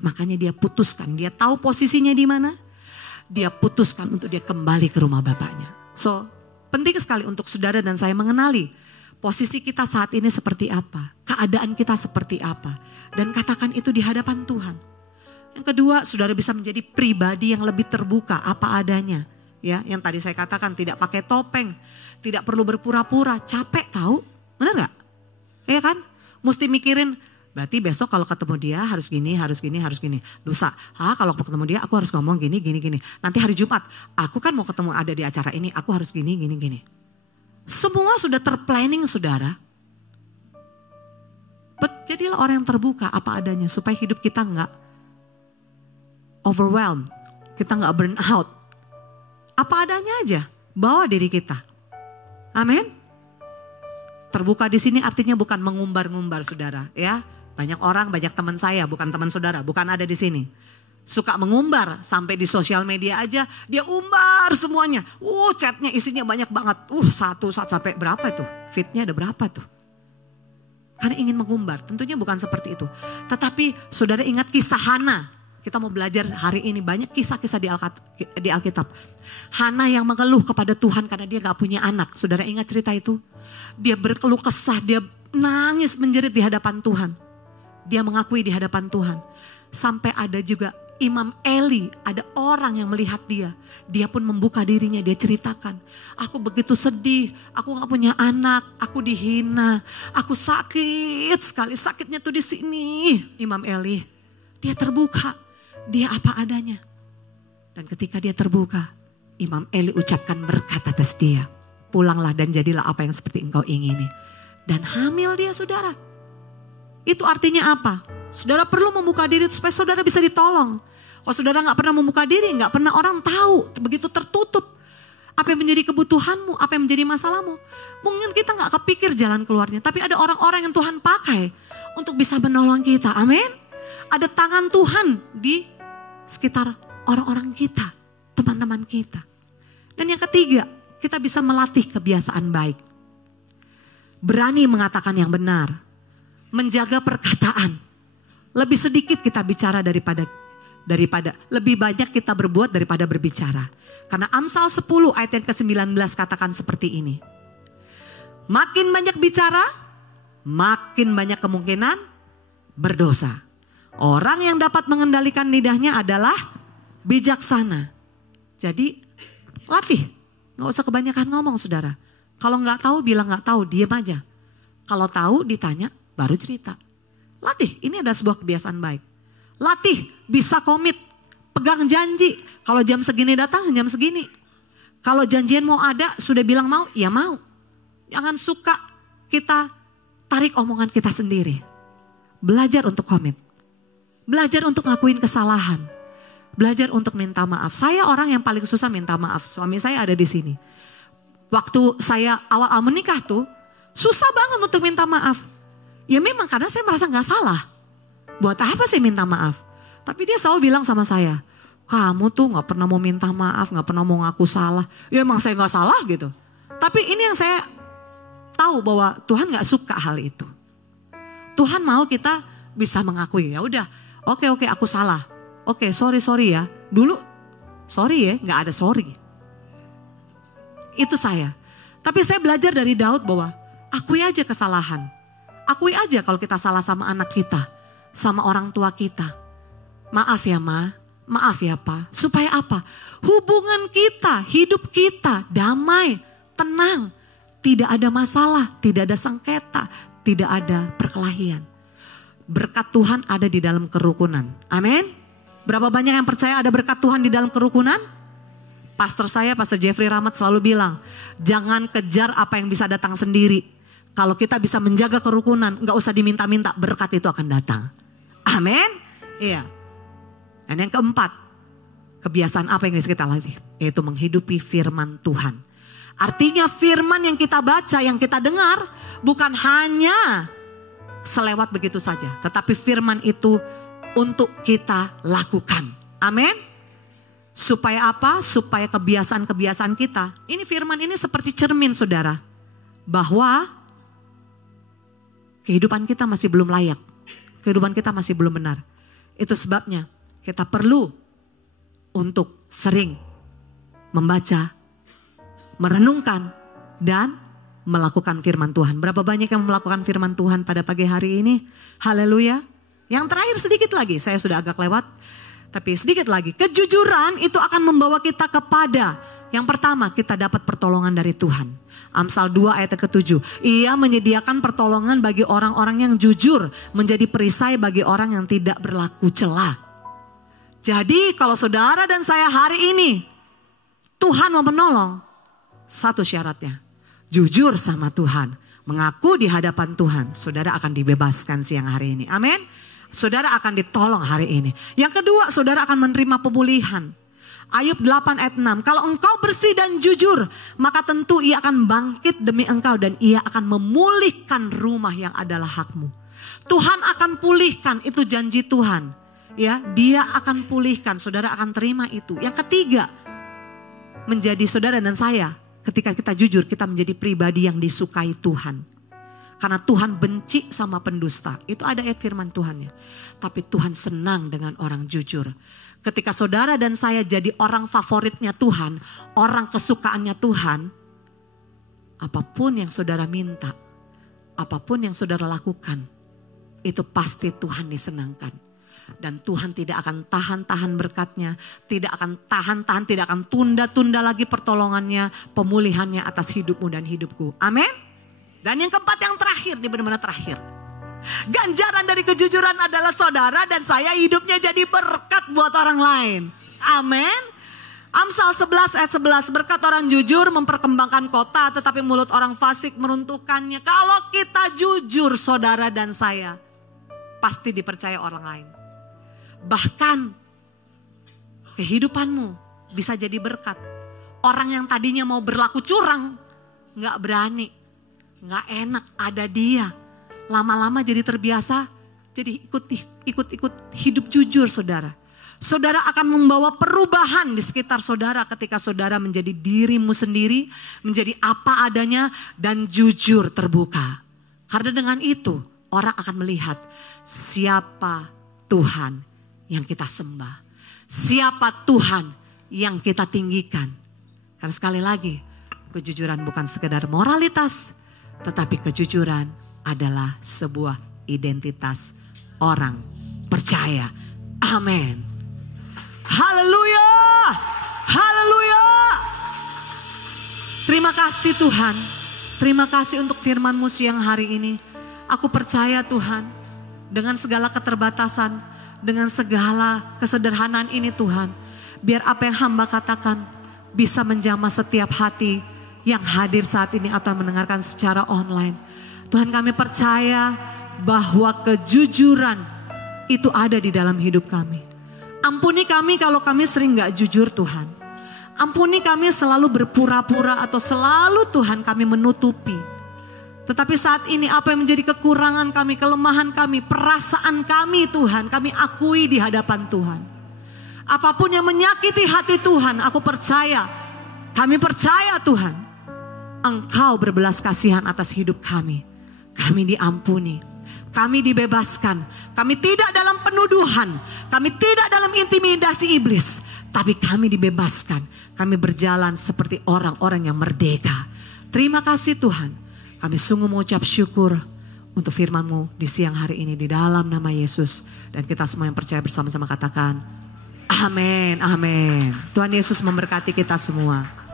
Makanya dia putuskan, dia tahu posisinya di mana. Dia putuskan untuk dia kembali ke rumah bapaknya. So penting sekali untuk saudara dan saya mengenali posisi kita saat ini seperti apa. Keadaan kita seperti apa. Dan katakan itu di hadapan Tuhan. Yang kedua, saudara bisa menjadi pribadi yang lebih terbuka apa adanya. Ya, yang tadi saya katakan tidak pakai topeng, tidak perlu berpura-pura, capek tahu, benar gak? Iya kan? Mesti mikirin, berarti besok kalau ketemu dia harus gini. Lusa, kalau ketemu dia aku harus ngomong gini. Nanti hari Jumat, aku kan mau ketemu ada di acara ini, aku harus gini. Semua sudah terplanning saudara. Jadilah orang yang terbuka apa adanya supaya hidup kita gak overwhelmed, kita gak burn out. Apa adanya aja, bawa diri kita. Amin. Terbuka di sini artinya bukan mengumbar-ngumbar saudara ya. Banyak orang, banyak teman saya, bukan teman saudara, bukan ada di sini. suka mengumbar sampai di sosial media aja dia umbar semuanya. Chatnya isinya banyak banget. Satu sampai berapa itu? Feednya ada berapa tuh? Karena ingin mengumbar. Tentunya bukan seperti itu. Tetapi saudara ingat kisah Hana. Kita mau belajar hari ini banyak kisah-kisah di Alkitab. Hana yang mengeluh kepada Tuhan karena dia gak punya anak. Saudara ingat cerita itu? Dia berkeluh kesah, dia nangis menjerit di hadapan Tuhan. Dia mengakui di hadapan Tuhan. Sampai ada juga Imam Eli, ada orang yang melihat dia. Dia pun membuka dirinya, dia ceritakan. Aku begitu sedih, aku gak punya anak, aku dihina. Aku sakit sekali, sakitnya tuh di sini. Imam Eli, dia terbuka, dia apa adanya. Dan ketika dia terbuka, Imam Eli ucapkan berkat atas dia. Pulanglah dan jadilah apa yang seperti engkau ingini. Dan hamil dia saudara. Itu artinya apa? Saudara perlu membuka diri supaya saudara bisa ditolong. Kalau saudara gak pernah membuka diri, gak pernah orang tahu, begitu tertutup. Apa yang menjadi kebutuhanmu, apa yang menjadi masalahmu. Mungkin kita gak kepikir jalan keluarnya, tapi ada orang-orang yang Tuhan pakai untuk bisa menolong kita. Amin. Ada tangan Tuhan di sekitar orang-orang kita, teman-teman kita. Dan yang ketiga, kita bisa melatih kebiasaan baik. Berani mengatakan yang benar, menjaga perkataan. Lebih sedikit kita bicara daripada lebih banyak kita berbuat daripada berbicara. Karena Amsal 10 ayat yang ke-19 katakan seperti ini. Makin banyak bicara, makin banyak kemungkinan berdosa. Orang yang dapat mengendalikan lidahnya adalah bijaksana. Jadi latih, gak usah kebanyakan ngomong saudara. Kalau gak tahu bilang gak tahu, diem aja. Kalau tahu ditanya baru cerita. Latih, ini ada sebuah kebiasaan baik. Latih, bisa komit, pegang janji. Kalau jam segini datang, jam segini. Kalau janjian mau ada, sudah bilang mau, ya mau. Jangan suka kita tarik omongan kita sendiri. Belajar untuk komit. Belajar untuk ngakuin kesalahan. Belajar untuk minta maaf. Saya orang yang paling susah minta maaf. Suami saya ada di sini. Waktu saya awal menikah tuh, susah banget untuk minta maaf. Ya memang karena saya merasa gak salah. Buat apa saya minta maaf? Tapi dia selalu bilang sama saya, kamu tuh gak pernah mau minta maaf, gak pernah mau ngaku salah. Ya emang saya gak salah gitu. Tapi ini yang saya tahu bahwa Tuhan gak suka hal itu. Tuhan mau kita bisa mengakui, ya udah, oke aku salah. Oke sorry ya. Dulu sorry ya, gak ada sorry. Itu saya. Tapi saya belajar dari Daud bahwa akui aja kesalahan. Akui aja kalau kita salah sama anak kita, sama orang tua kita. Maaf ya Ma, maaf ya Pa. Supaya apa? Hubungan kita, hidup kita damai, tenang. Tidak ada masalah, tidak ada sengketa, tidak ada perkelahian. Berkat Tuhan ada di dalam kerukunan. Amin. Berapa banyak yang percaya ada berkat Tuhan di dalam kerukunan? Pastor Jeffrey Rahmat selalu bilang, jangan kejar apa yang bisa datang sendiri. Kalau kita bisa menjaga kerukunan, gak usah diminta-minta, berkat itu akan datang. Amin. Iya. Dan yang keempat, kebiasaan apa yang bisa kita latih? Yaitu menghidupi firman Tuhan. Artinya firman yang kita baca, yang kita dengar, bukan hanya selewat begitu saja. Tetapi firman itu untuk kita lakukan. Amin. Supaya apa? Supaya kebiasaan-kebiasaan kita. Ini firman ini seperti cermin saudara. Bahwa kehidupan kita masih belum layak. Kehidupan kita masih belum benar. Itu sebabnya kita perlu untuk sering membaca, merenungkan, dan melakukan firman Tuhan. Berapa banyak yang melakukan firman Tuhan pada pagi hari ini? Haleluya. Yang terakhir sedikit lagi, saya sudah agak lewat. Tapi sedikit lagi, kejujuran itu akan membawa kita kepada yang pertama, kita dapat pertolongan dari Tuhan. Amsal 2 ayat ke-7. Ia menyediakan pertolongan bagi orang-orang yang jujur, menjadi perisai bagi orang yang tidak berlaku celah. Jadi kalau saudara dan saya hari ini, Tuhan mau menolong, satu syaratnya, jujur sama Tuhan. Mengaku di hadapan Tuhan, saudara akan dibebaskan siang hari ini. Amin. Saudara akan ditolong hari ini. Yang kedua, saudara akan menerima pemulihan. Ayub 8 ayat 6. Kalau engkau bersih dan jujur, maka tentu ia akan bangkit demi engkau dan ia akan memulihkan rumah yang adalah hakmu. Tuhan akan pulihkan, itu janji Tuhan. ya, dia akan pulihkan, saudara akan terima itu. Yang ketiga, menjadi saudara dan saya, ketika kita jujur, kita menjadi pribadi yang disukai Tuhan. Karena Tuhan benci sama pendusta. Itu ada ayat firman Tuhannya. Tapi Tuhan senang dengan orang jujur. Ketika saudara dan saya jadi orang favoritnya Tuhan, orang kesukaannya Tuhan, apapun yang saudara minta, apapun yang saudara lakukan, itu pasti Tuhan disenangkan. Dan Tuhan tidak akan tahan-tahan berkatnya, tidak akan tahan-tahan, tidak akan tunda-tunda lagi pertolongannya, pemulihannya atas hidupmu dan hidupku. Amin. Dan yang keempat, yang terakhir, ini benar-benar terakhir. Ganjaran dari kejujuran adalah saudara dan saya hidupnya jadi berkat buat orang lain. Amin. Amsal 11 ayat 11, berkat orang jujur memperkembangkan kota, tetapi mulut orang fasik meruntuhkannya. Kalau kita jujur, saudara dan saya, pasti dipercaya orang lain. Bahkan kehidupanmu bisa jadi berkat. Orang yang tadinya mau berlaku curang, gak berani, gak enak, ada dia. Lama-lama jadi terbiasa, jadi ikut hidup jujur saudara. Saudara akan membawa perubahan di sekitar saudara ketika saudara menjadi dirimu sendiri, menjadi apa adanya dan jujur terbuka. Karena dengan itu orang akan melihat siapa Tuhan yang kita sembah. Siapa Tuhan yang kita tinggikan. Karena sekali lagi, kejujuran bukan sekedar moralitas, tetapi kejujuran adalah sebuah identitas orang percaya. Amin. Haleluya. Haleluya. Terima kasih Tuhan. Terima kasih untuk firman-Mu siang hari ini. Aku percaya Tuhan, dengan segala keterbatasan, dengan segala kesederhanaan ini Tuhan, biar apa yang hamba katakan bisa menjamah setiap hati yang hadir saat ini atau mendengarkan secara online. Tuhan, kami percaya bahwa kejujuran itu ada di dalam hidup kami. Ampuni kami kalau kami sering gak jujur Tuhan. Ampuni kami selalu berpura-pura atau selalu Tuhan kami menutupi. Tetapi saat ini apa yang menjadi kekurangan kami, kelemahan kami, perasaan kami Tuhan, kami akui di hadapan Tuhan. Apapun yang menyakiti hati Tuhan, aku percaya, kami percaya Tuhan, Engkau berbelas kasihan atas hidup kami. Kami diampuni, kami dibebaskan, kami tidak dalam penuduhan, kami tidak dalam intimidasi iblis, tapi kami dibebaskan, kami berjalan seperti orang-orang yang merdeka. Terima kasih Tuhan, kami sungguh mengucap syukur untuk firman-Mu di siang hari ini di dalam nama Yesus. Dan kita semua yang percaya bersama-sama katakan, amin, amin. Tuhan Yesus memberkati kita semua.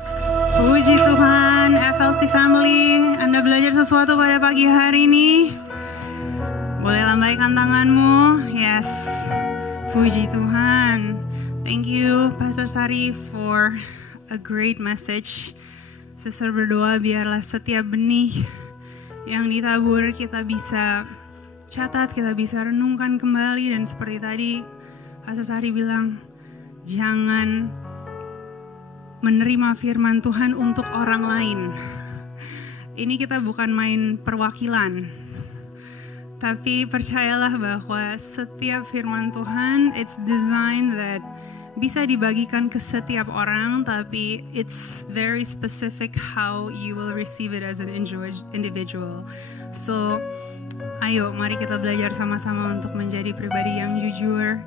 Puji Tuhan, FLC Family, Anda belajar sesuatu pada pagi hari ini? Boleh lambaikan tanganmu, yes. Puji Tuhan. Thank you Pastor Sari for a great message. Sister berdoa biarlah setiap benih yang ditabur kita bisa catat, kita bisa renungkan kembali. Dan seperti tadi Pastor Sari bilang, jangan menerima firman Tuhan untuk orang lain. Ini kita bukan main perwakilan, tapi percayalah bahwa setiap firman Tuhan, it's designed that bisa dibagikan ke setiap orang, tapi it's very specific how you will receive it as an individual. So, ayo mari kita belajar sama-sama untuk menjadi pribadi yang jujur,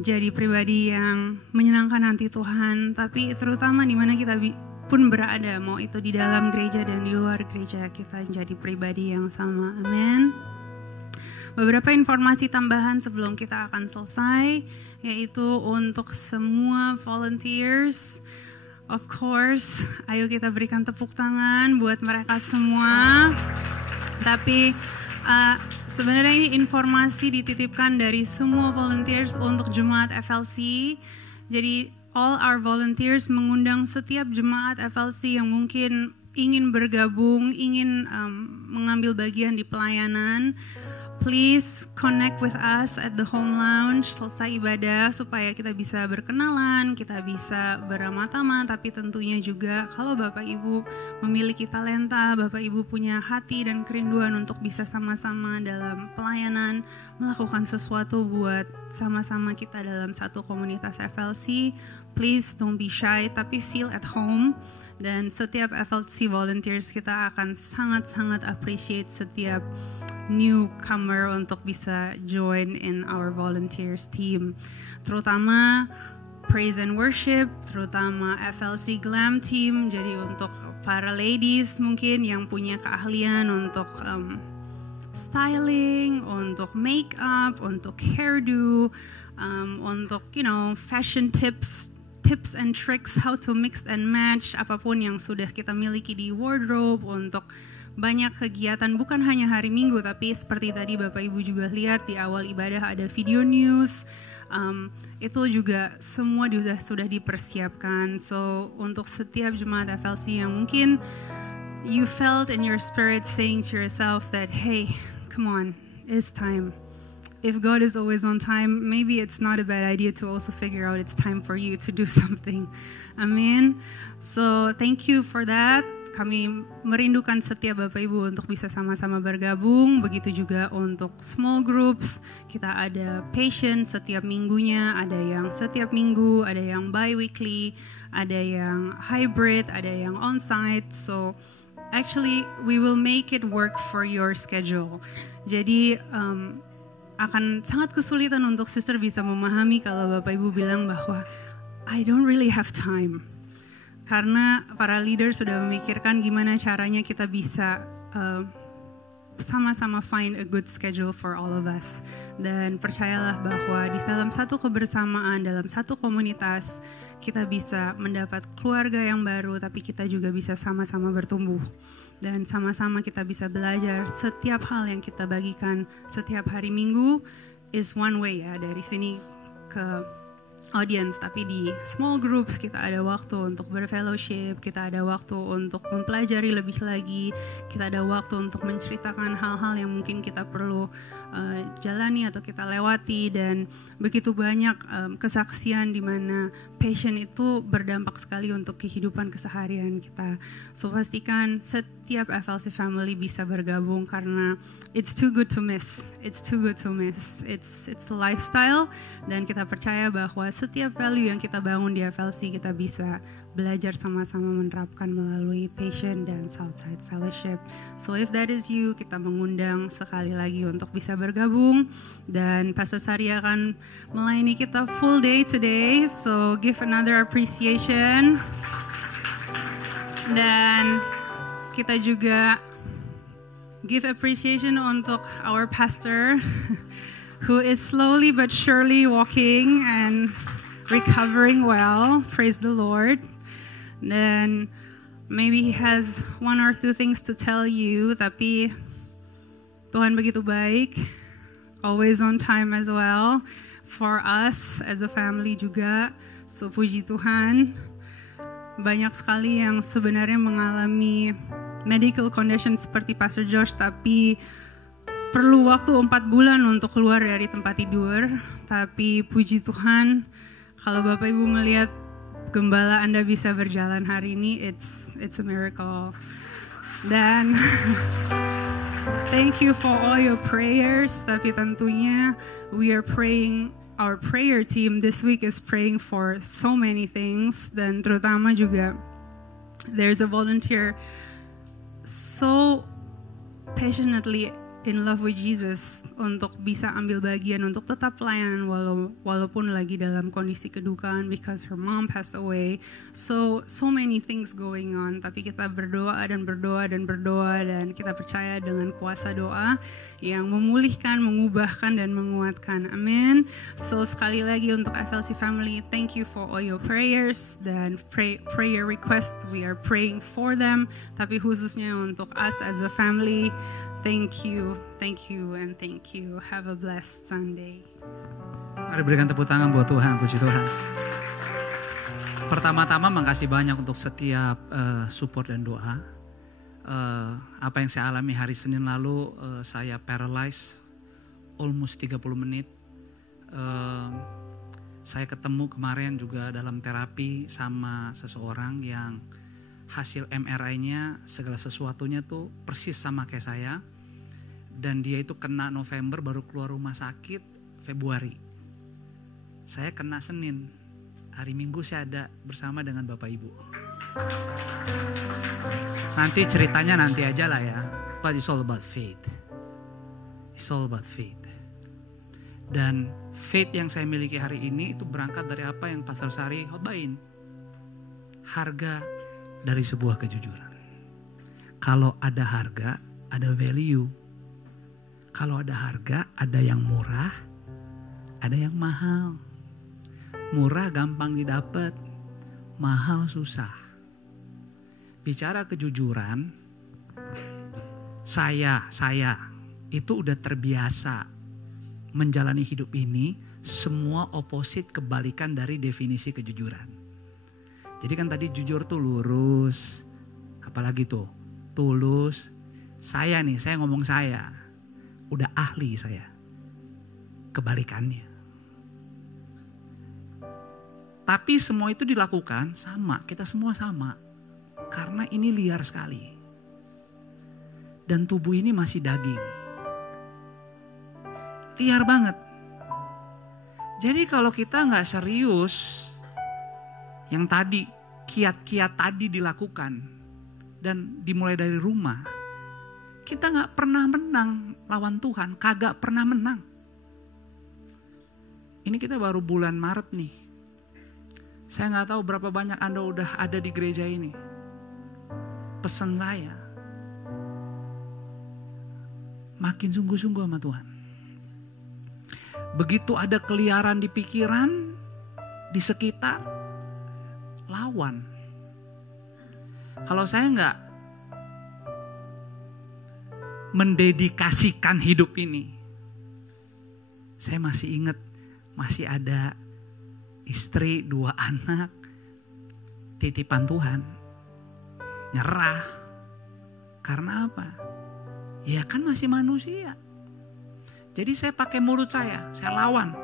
jadi pribadi yang menyenangkan hati Tuhan, tapi terutama di mana kita pun berada, mau itu di dalam gereja dan di luar gereja, kita menjadi pribadi yang sama. Amin. Beberapa informasi tambahan sebelum kita akan selesai, yaitu untuk semua volunteers. Of course, ayo kita berikan tepuk tangan buat mereka semua. Tapi sebenarnya ini informasi dititipkan dari semua volunteers untuk jemaat FLC. Jadi all our volunteers mengundang setiap jemaat FLC yang mungkin ingin bergabung, ingin mengambil bagian di pelayanan. please connect with us at the home lounge selesai ibadah supaya kita bisa berkenalan, kita bisa beramah-tamah, tapi tentunya juga kalau Bapak Ibu memiliki talenta, Bapak Ibu punya hati dan kerinduan untuk bisa sama-sama dalam pelayanan, melakukan sesuatu buat sama-sama kita dalam satu komunitas FLC, please don't be shy, tapi feel at home. Dan setiap FLC volunteers kita akan sangat-sangat appreciate setiap newcomer untuk bisa join in our volunteers team. Terutama praise and worship, terutama FLC Glam team. Jadi untuk para ladies mungkin yang punya keahlian untuk styling, untuk make up, untuk hairdo, untuk fashion tips and tricks, how to mix and match, apapun yang sudah kita miliki di wardrobe, untuk banyak kegiatan bukan hanya hari Minggu, tapi seperti tadi Bapak Ibu juga lihat di awal ibadah ada video news, itu juga semua sudah dipersiapkan. So untuk setiap jemaat FLC yang mungkin you felt in your spirit saying to yourself that hey, come on, it's time. If God is always on time, maybe it's not a bad idea to also figure out it's time for you to do something. Amen. So thank you for that. Kami merindukan setiap Bapak Ibu untuk bisa sama-sama bergabung. Begitu juga untuk small groups. Kita ada patient setiap minggunya, ada yang setiap minggu, ada yang bi-weekly, ada yang hybrid, ada yang on-site. So actually we will make it work for your schedule. Jadi akan sangat kesulitan untuk sister bisa memahami kalau Bapak Ibu bilang bahwa I don't really have time. Karena para leader sudah memikirkan gimana caranya kita bisa sama-sama find a good schedule for all of us. Dan percayalah bahwa di dalam satu kebersamaan, dalam satu komunitas, kita bisa mendapat keluarga yang baru, tapi kita juga bisa sama-sama bertumbuh. Dan sama-sama kita bisa belajar setiap hal yang kita bagikan setiap hari Minggu is one way ya, dari sini ke audience, tapi di small groups kita ada waktu untuk berfellowship, kita ada waktu untuk mempelajari lebih lagi, kita ada waktu untuk menceritakan hal-hal yang mungkin kita perlu jalani atau kita lewati, dan begitu banyak kesaksian di mana passion itu berdampak sekali untuk kehidupan keseharian kita. So pastikan setiap FLC family bisa bergabung karena it's too good to miss. It's too good to miss. It's the lifestyle, dan kita percaya bahwa setiap value yang kita bangun di FLC kita bisa belajar sama-sama menerapkan melalui Passion dan Southside Fellowship. So if that is you, kita mengundang sekali lagi untuk bisa bergabung, dan Pastor Sari akan melayani kita full day today. So give another appreciation. Dan kita juga give appreciation untuk our pastor who is slowly but surely walking and recovering well. Praise the Lord. Dan maybe he has one or two things to tell you, tapi Tuhan begitu baik, always on time as well, for us as a family juga. So puji Tuhan, banyak sekali yang sebenarnya mengalami medical condition seperti Pastor Josh, tapi perlu waktu 4 bulan untuk keluar dari tempat tidur. Tapi puji Tuhan, kalau Bapak Ibu melihat gembala Anda bisa berjalan hari ini, it's a miracle. Dan thank you for all your prayers. Tapi tentunya we are praying, our prayer team this week is praying for so many things. Dan terutama juga there's a volunteer so passionately in love with Jesus untuk bisa ambil bagian untuk tetap pelayanan walaupun lagi dalam kondisi kedukaan because her mom passed away. So many things going on, tapi kita berdoa dan kita percaya dengan kuasa doa yang memulihkan, mengubahkan dan menguatkan. Amin. So sekali lagi untuk FLC family, thank you for all your prayers dan prayer requests. We are praying for them, tapi khususnya untuk us as a family, thank you, and thank you. Have a blessed Sunday. Mari berikan tepuk tangan buat Tuhan, puji Tuhan. Pertama-tama makasih banyak untuk setiap support dan doa. Apa yang saya alami hari Senin lalu, saya paralyzed almost 30 menit. Saya ketemu kemarin juga dalam terapi sama seseorang yang hasil MRI-nya segala sesuatunya tuh persis sama kayak saya. Dan dia itu kena November baru keluar rumah sakit Februari. Saya kena Senin. Hari Minggu saya ada bersama dengan Bapak Ibu. Nanti ceritanya nanti aja lah ya. But it's all about faith. It's all about faith. Dan faith yang saya miliki hari ini itu berangkat dari apa yang Pastor Sari khotbahin. Harga dari sebuah kejujuran. Kalau ada harga, ada value. Kalau ada harga, ada yang murah, ada yang mahal. Murah gampang didapat, mahal susah. Bicara kejujuran, saya itu udah terbiasa menjalani hidup ini semua oposit kebalikan dari definisi kejujuran. Jadi kan tadi jujur tuh lurus, apalagi tuh tulus. Saya ngomong saya, udah ahli saya. Kebalikannya. Tapi semua itu dilakukan sama, kita semua sama. Karena ini liar sekali. Dan tubuh ini masih daging. Liar banget. Jadi kalau kita gak serius, yang tadi, kiat-kiat tadi dilakukan, dan dimulai dari rumah, kita gak pernah menang lawan Tuhan, kagak pernah menang. Ini kita baru bulan Maret nih. Saya gak tahu berapa banyak Anda udah ada di gereja ini. Pesan saya, makin sungguh-sungguh sama Tuhan. Begitu ada keliaran di pikiran, di sekitar, lawan. Kalau saya enggak mendedikasikan hidup ini, saya masih ingat, masih ada istri, 2 anak, titipan Tuhan, nyerah. Karena apa? Ya kan masih manusia. Jadi saya pakai mulut saya lawan.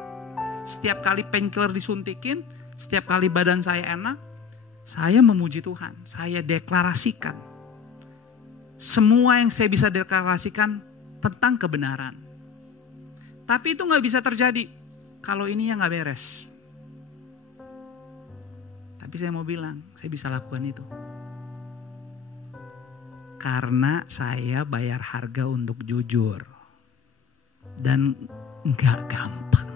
Setiap kali painkiller disuntikin, setiap kali badan saya enak, saya memuji Tuhan. Saya deklarasikan. Semua yang saya bisa deklarasikan tentang kebenaran. Tapi itu gak bisa terjadi kalau ininya gak beres. Tapi saya mau bilang, saya bisa lakukan itu. Karena saya bayar harga untuk jujur. Dan gak gampang.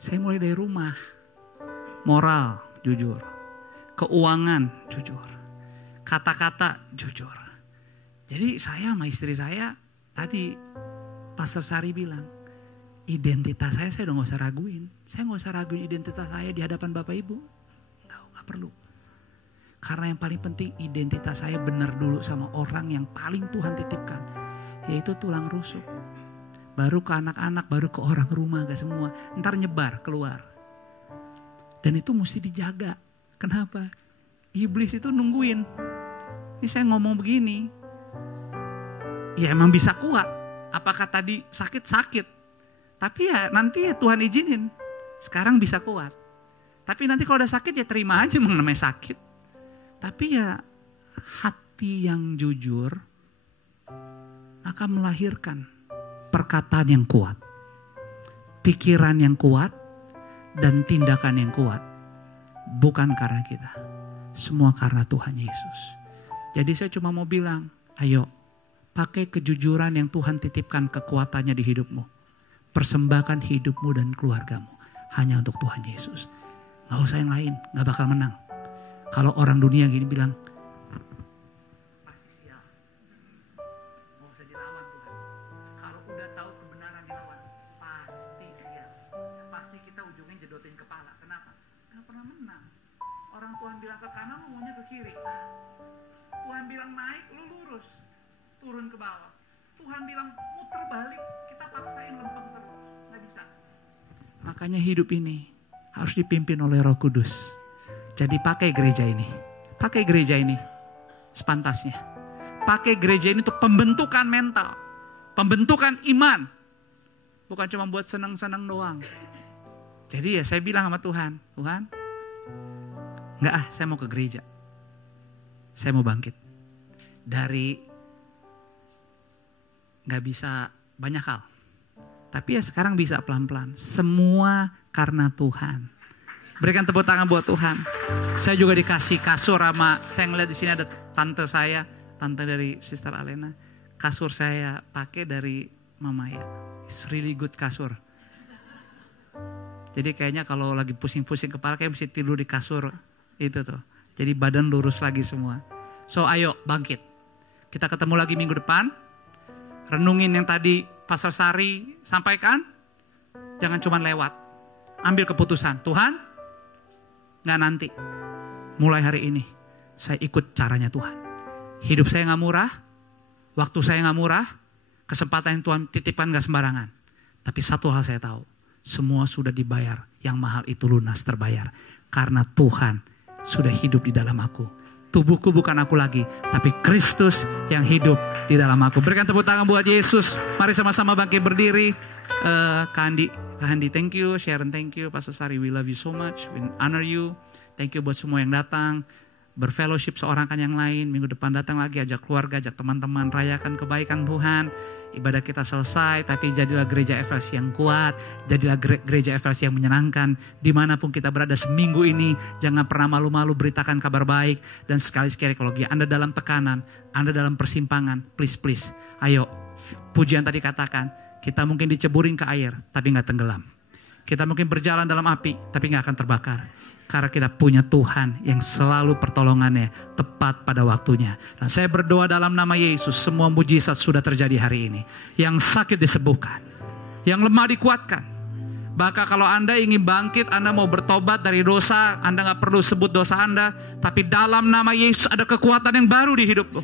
Saya mulai dari rumah. Moral, jujur. Keuangan, jujur. Kata-kata, jujur. Jadi saya sama istri saya, tadi Pastor Sari bilang, identitas saya udah gak usah raguin. Saya gak usah raguin identitas saya di hadapan Bapak Ibu. Gak perlu. Karena yang paling penting identitas saya benar dulu sama orang yang paling Tuhan titipkan. Yaitu tulang rusuk. Baru ke anak-anak, baru ke orang rumah, gak semua. Ntar nyebar keluar. Dan itu mesti dijaga. Kenapa? Iblis itu nungguin. Ini saya ngomong begini. Ya emang bisa kuat. Apakah tadi sakit? Tapi ya nanti ya Tuhan izinin. Sekarang bisa kuat. Tapi nanti kalau udah sakit ya terima aja, emang namanya sakit. Tapi ya hati yang jujur akan melahirkan perkataan yang kuat, pikiran yang kuat, dan tindakan yang kuat. Bukan karena kita, semua karena Tuhan Yesus. Jadi saya cuma mau bilang, ayo pakai kejujuran yang Tuhan titipkan kekuatannya di hidupmu. Persembahkan hidupmu dan keluargamu hanya untuk Tuhan Yesus. Gak usah yang lain, gak bakal menang. Kalau orang dunia gini bilang, pasti sial. Gak usah dilawan Tuhan. Kalau udah tahu kebenaran dilawan, pasti sial. Pasti kita ujungnya jedotin kepala. Kenapa? Gak pernah menang. Orang Tuhan bilang ke kanan, lu maunya ke kiri. Tuhan bilang naik, lu lurus. Turun ke bawah. Tuhan bilang muter balik, kita paksain lempeng terus. Gak bisa. Makanya hidup ini harus dipimpin oleh Roh Kudus. Jadi pakai gereja ini. Pakai gereja ini sepantasnya. Pakai gereja ini untuk pembentukan mental. Pembentukan iman. Bukan cuma buat senang-senang doang. Jadi ya saya bilang sama Tuhan, Tuhan, enggak saya mau ke gereja. Saya mau bangkit. Dari gak bisa banyak hal. Tapi ya sekarang bisa pelan-pelan. Semua karena Tuhan. Berikan tepuk tangan buat Tuhan. Saya juga dikasih kasur sama, saya ngeliat di sini ada tante saya, tante dari Sister Alena. Kasur saya pakai dari Mama ya. It's really good kasur. Jadi kayaknya kalau lagi pusing-pusing kepala kayak mesti tidur di kasur itu tuh. Jadi badan lurus lagi semua. So ayo bangkit. Kita ketemu lagi minggu depan. Renungin yang tadi Pastor Sari sampaikan. Jangan cuma lewat. Ambil keputusan. Tuhan, gak nanti. Mulai hari ini saya ikut caranya Tuhan. Hidup saya gak murah. Waktu saya gak murah. Kesempatan yang Tuhan titipkan gak sembarangan. Tapi satu hal saya tahu. Semua sudah dibayar. Yang mahal itu lunas terbayar. Karena Tuhan sudah hidup di dalam aku. Tubuhku bukan aku lagi, tapi Kristus yang hidup di dalam aku. Berikan tepuk tangan buat Yesus. Mari sama-sama bangkit berdiri. Kak Handi, thank you. Sharon, thank you. Pastor Sari, we love you so much. We honor you. Thank you buat semua yang datang. Berfellowship seorang kan yang lain. Minggu depan datang lagi, ajak keluarga, ajak teman-teman. Rayakan kebaikan Tuhan. Ibadah kita selesai, tapi jadilah gereja FLC yang kuat. Jadilah gereja FLC yang menyenangkan. Dimanapun kita berada seminggu ini, jangan pernah malu-malu beritakan kabar baik. Dan sekali-sekali kalau Anda dalam tekanan, Anda dalam persimpangan, please. Ayo, pujian tadi katakan, kita mungkin diceburin ke air, tapi gak tenggelam. Kita mungkin berjalan dalam api, tapi gak akan terbakar. Karena kita punya Tuhan yang selalu pertolongannya tepat pada waktunya. Dan saya berdoa dalam nama Yesus, semua mujizat sudah terjadi hari ini. Yang sakit disembuhkan, yang lemah dikuatkan. Bahkan kalau Anda ingin bangkit, Anda mau bertobat dari dosa, Anda gak perlu sebut dosa Anda. Tapi dalam nama Yesus ada kekuatan yang baru di hidupmu.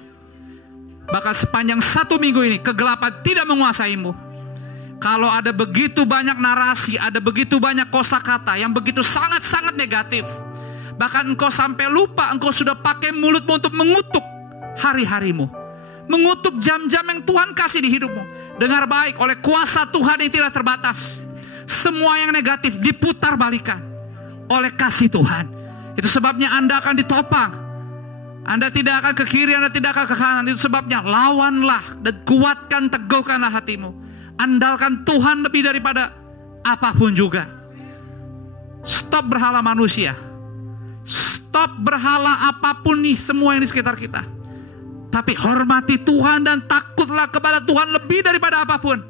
Bahkan sepanjang 1 minggu ini, kegelapan tidak menguasaimu. Kalau ada begitu banyak narasi, ada begitu banyak kosakata yang begitu sangat-sangat negatif. Bahkan engkau sampai lupa engkau sudah pakai mulutmu untuk mengutuk hari-harimu. Mengutuk jam-jam yang Tuhan kasih di hidupmu. Dengar baik, oleh kuasa Tuhan yang tidak terbatas. Semua yang negatif diputar balikan oleh kasih Tuhan. Itu sebabnya Anda akan ditopang. Anda tidak akan ke kiri, Anda tidak akan ke kanan. Itu sebabnya lawanlah dan kuatkan, teguhkanlah hatimu. Andalkan Tuhan lebih daripada apapun juga. Stop berhala manusia. Stop berhala apapun nih semua yang di sekitar kita. Tapi hormati Tuhan dan takutlah kepada Tuhan lebih daripada apapun.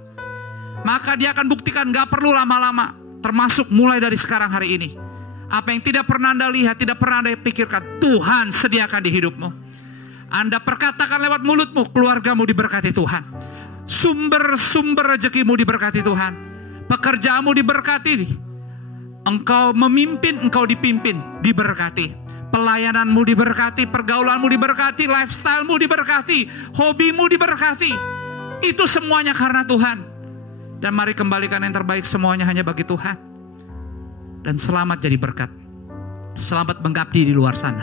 Maka dia akan buktikan gak perlu lama-lama. Termasuk mulai dari sekarang hari ini. Apa yang tidak pernah Anda lihat, tidak pernah Anda pikirkan, Tuhan sediakan di hidupmu. Anda perkatakan lewat mulutmu, keluargamu diberkati Tuhan. Sumber-sumber rezekimu diberkati Tuhan. Pekerjaanmu diberkati. Engkau memimpin, engkau dipimpin, diberkati. Pelayananmu diberkati, pergaulanmu diberkati, lifestylemu diberkati, hobimu diberkati. Itu semuanya karena Tuhan. Dan mari kembalikan yang terbaik semuanya hanya bagi Tuhan. Dan selamat jadi berkat. Selamat mengabdi di luar sana.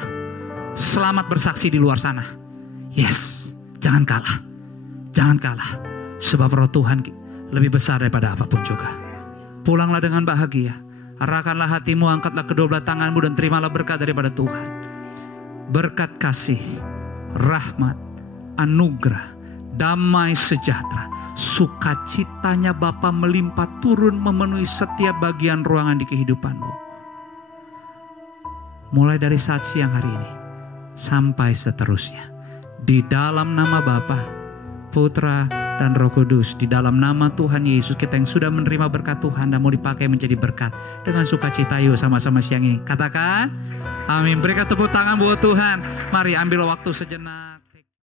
Selamat bersaksi di luar sana. Yes, jangan kalah. Jangan kalah. Sebab roh Tuhan lebih besar daripada apapun juga. Pulanglah dengan bahagia. Arahkanlah hatimu, angkatlah kedua belah tanganmu dan terimalah berkat daripada Tuhan. Berkat kasih, rahmat, anugerah, damai sejahtera, sukacitanya Bapa melimpah turun memenuhi setiap bagian ruangan di kehidupanmu. Mulai dari saat siang hari ini sampai seterusnya. Di dalam nama Bapa, Putra dan Roh Kudus, di dalam nama Tuhan Yesus, kita yang sudah menerima berkat Tuhan dan mau dipakai menjadi berkat dengan sukacita, yuk sama-sama siang ini katakan amin. Berikan tepuk tangan buat Tuhan. Mari ambil waktu sejenak.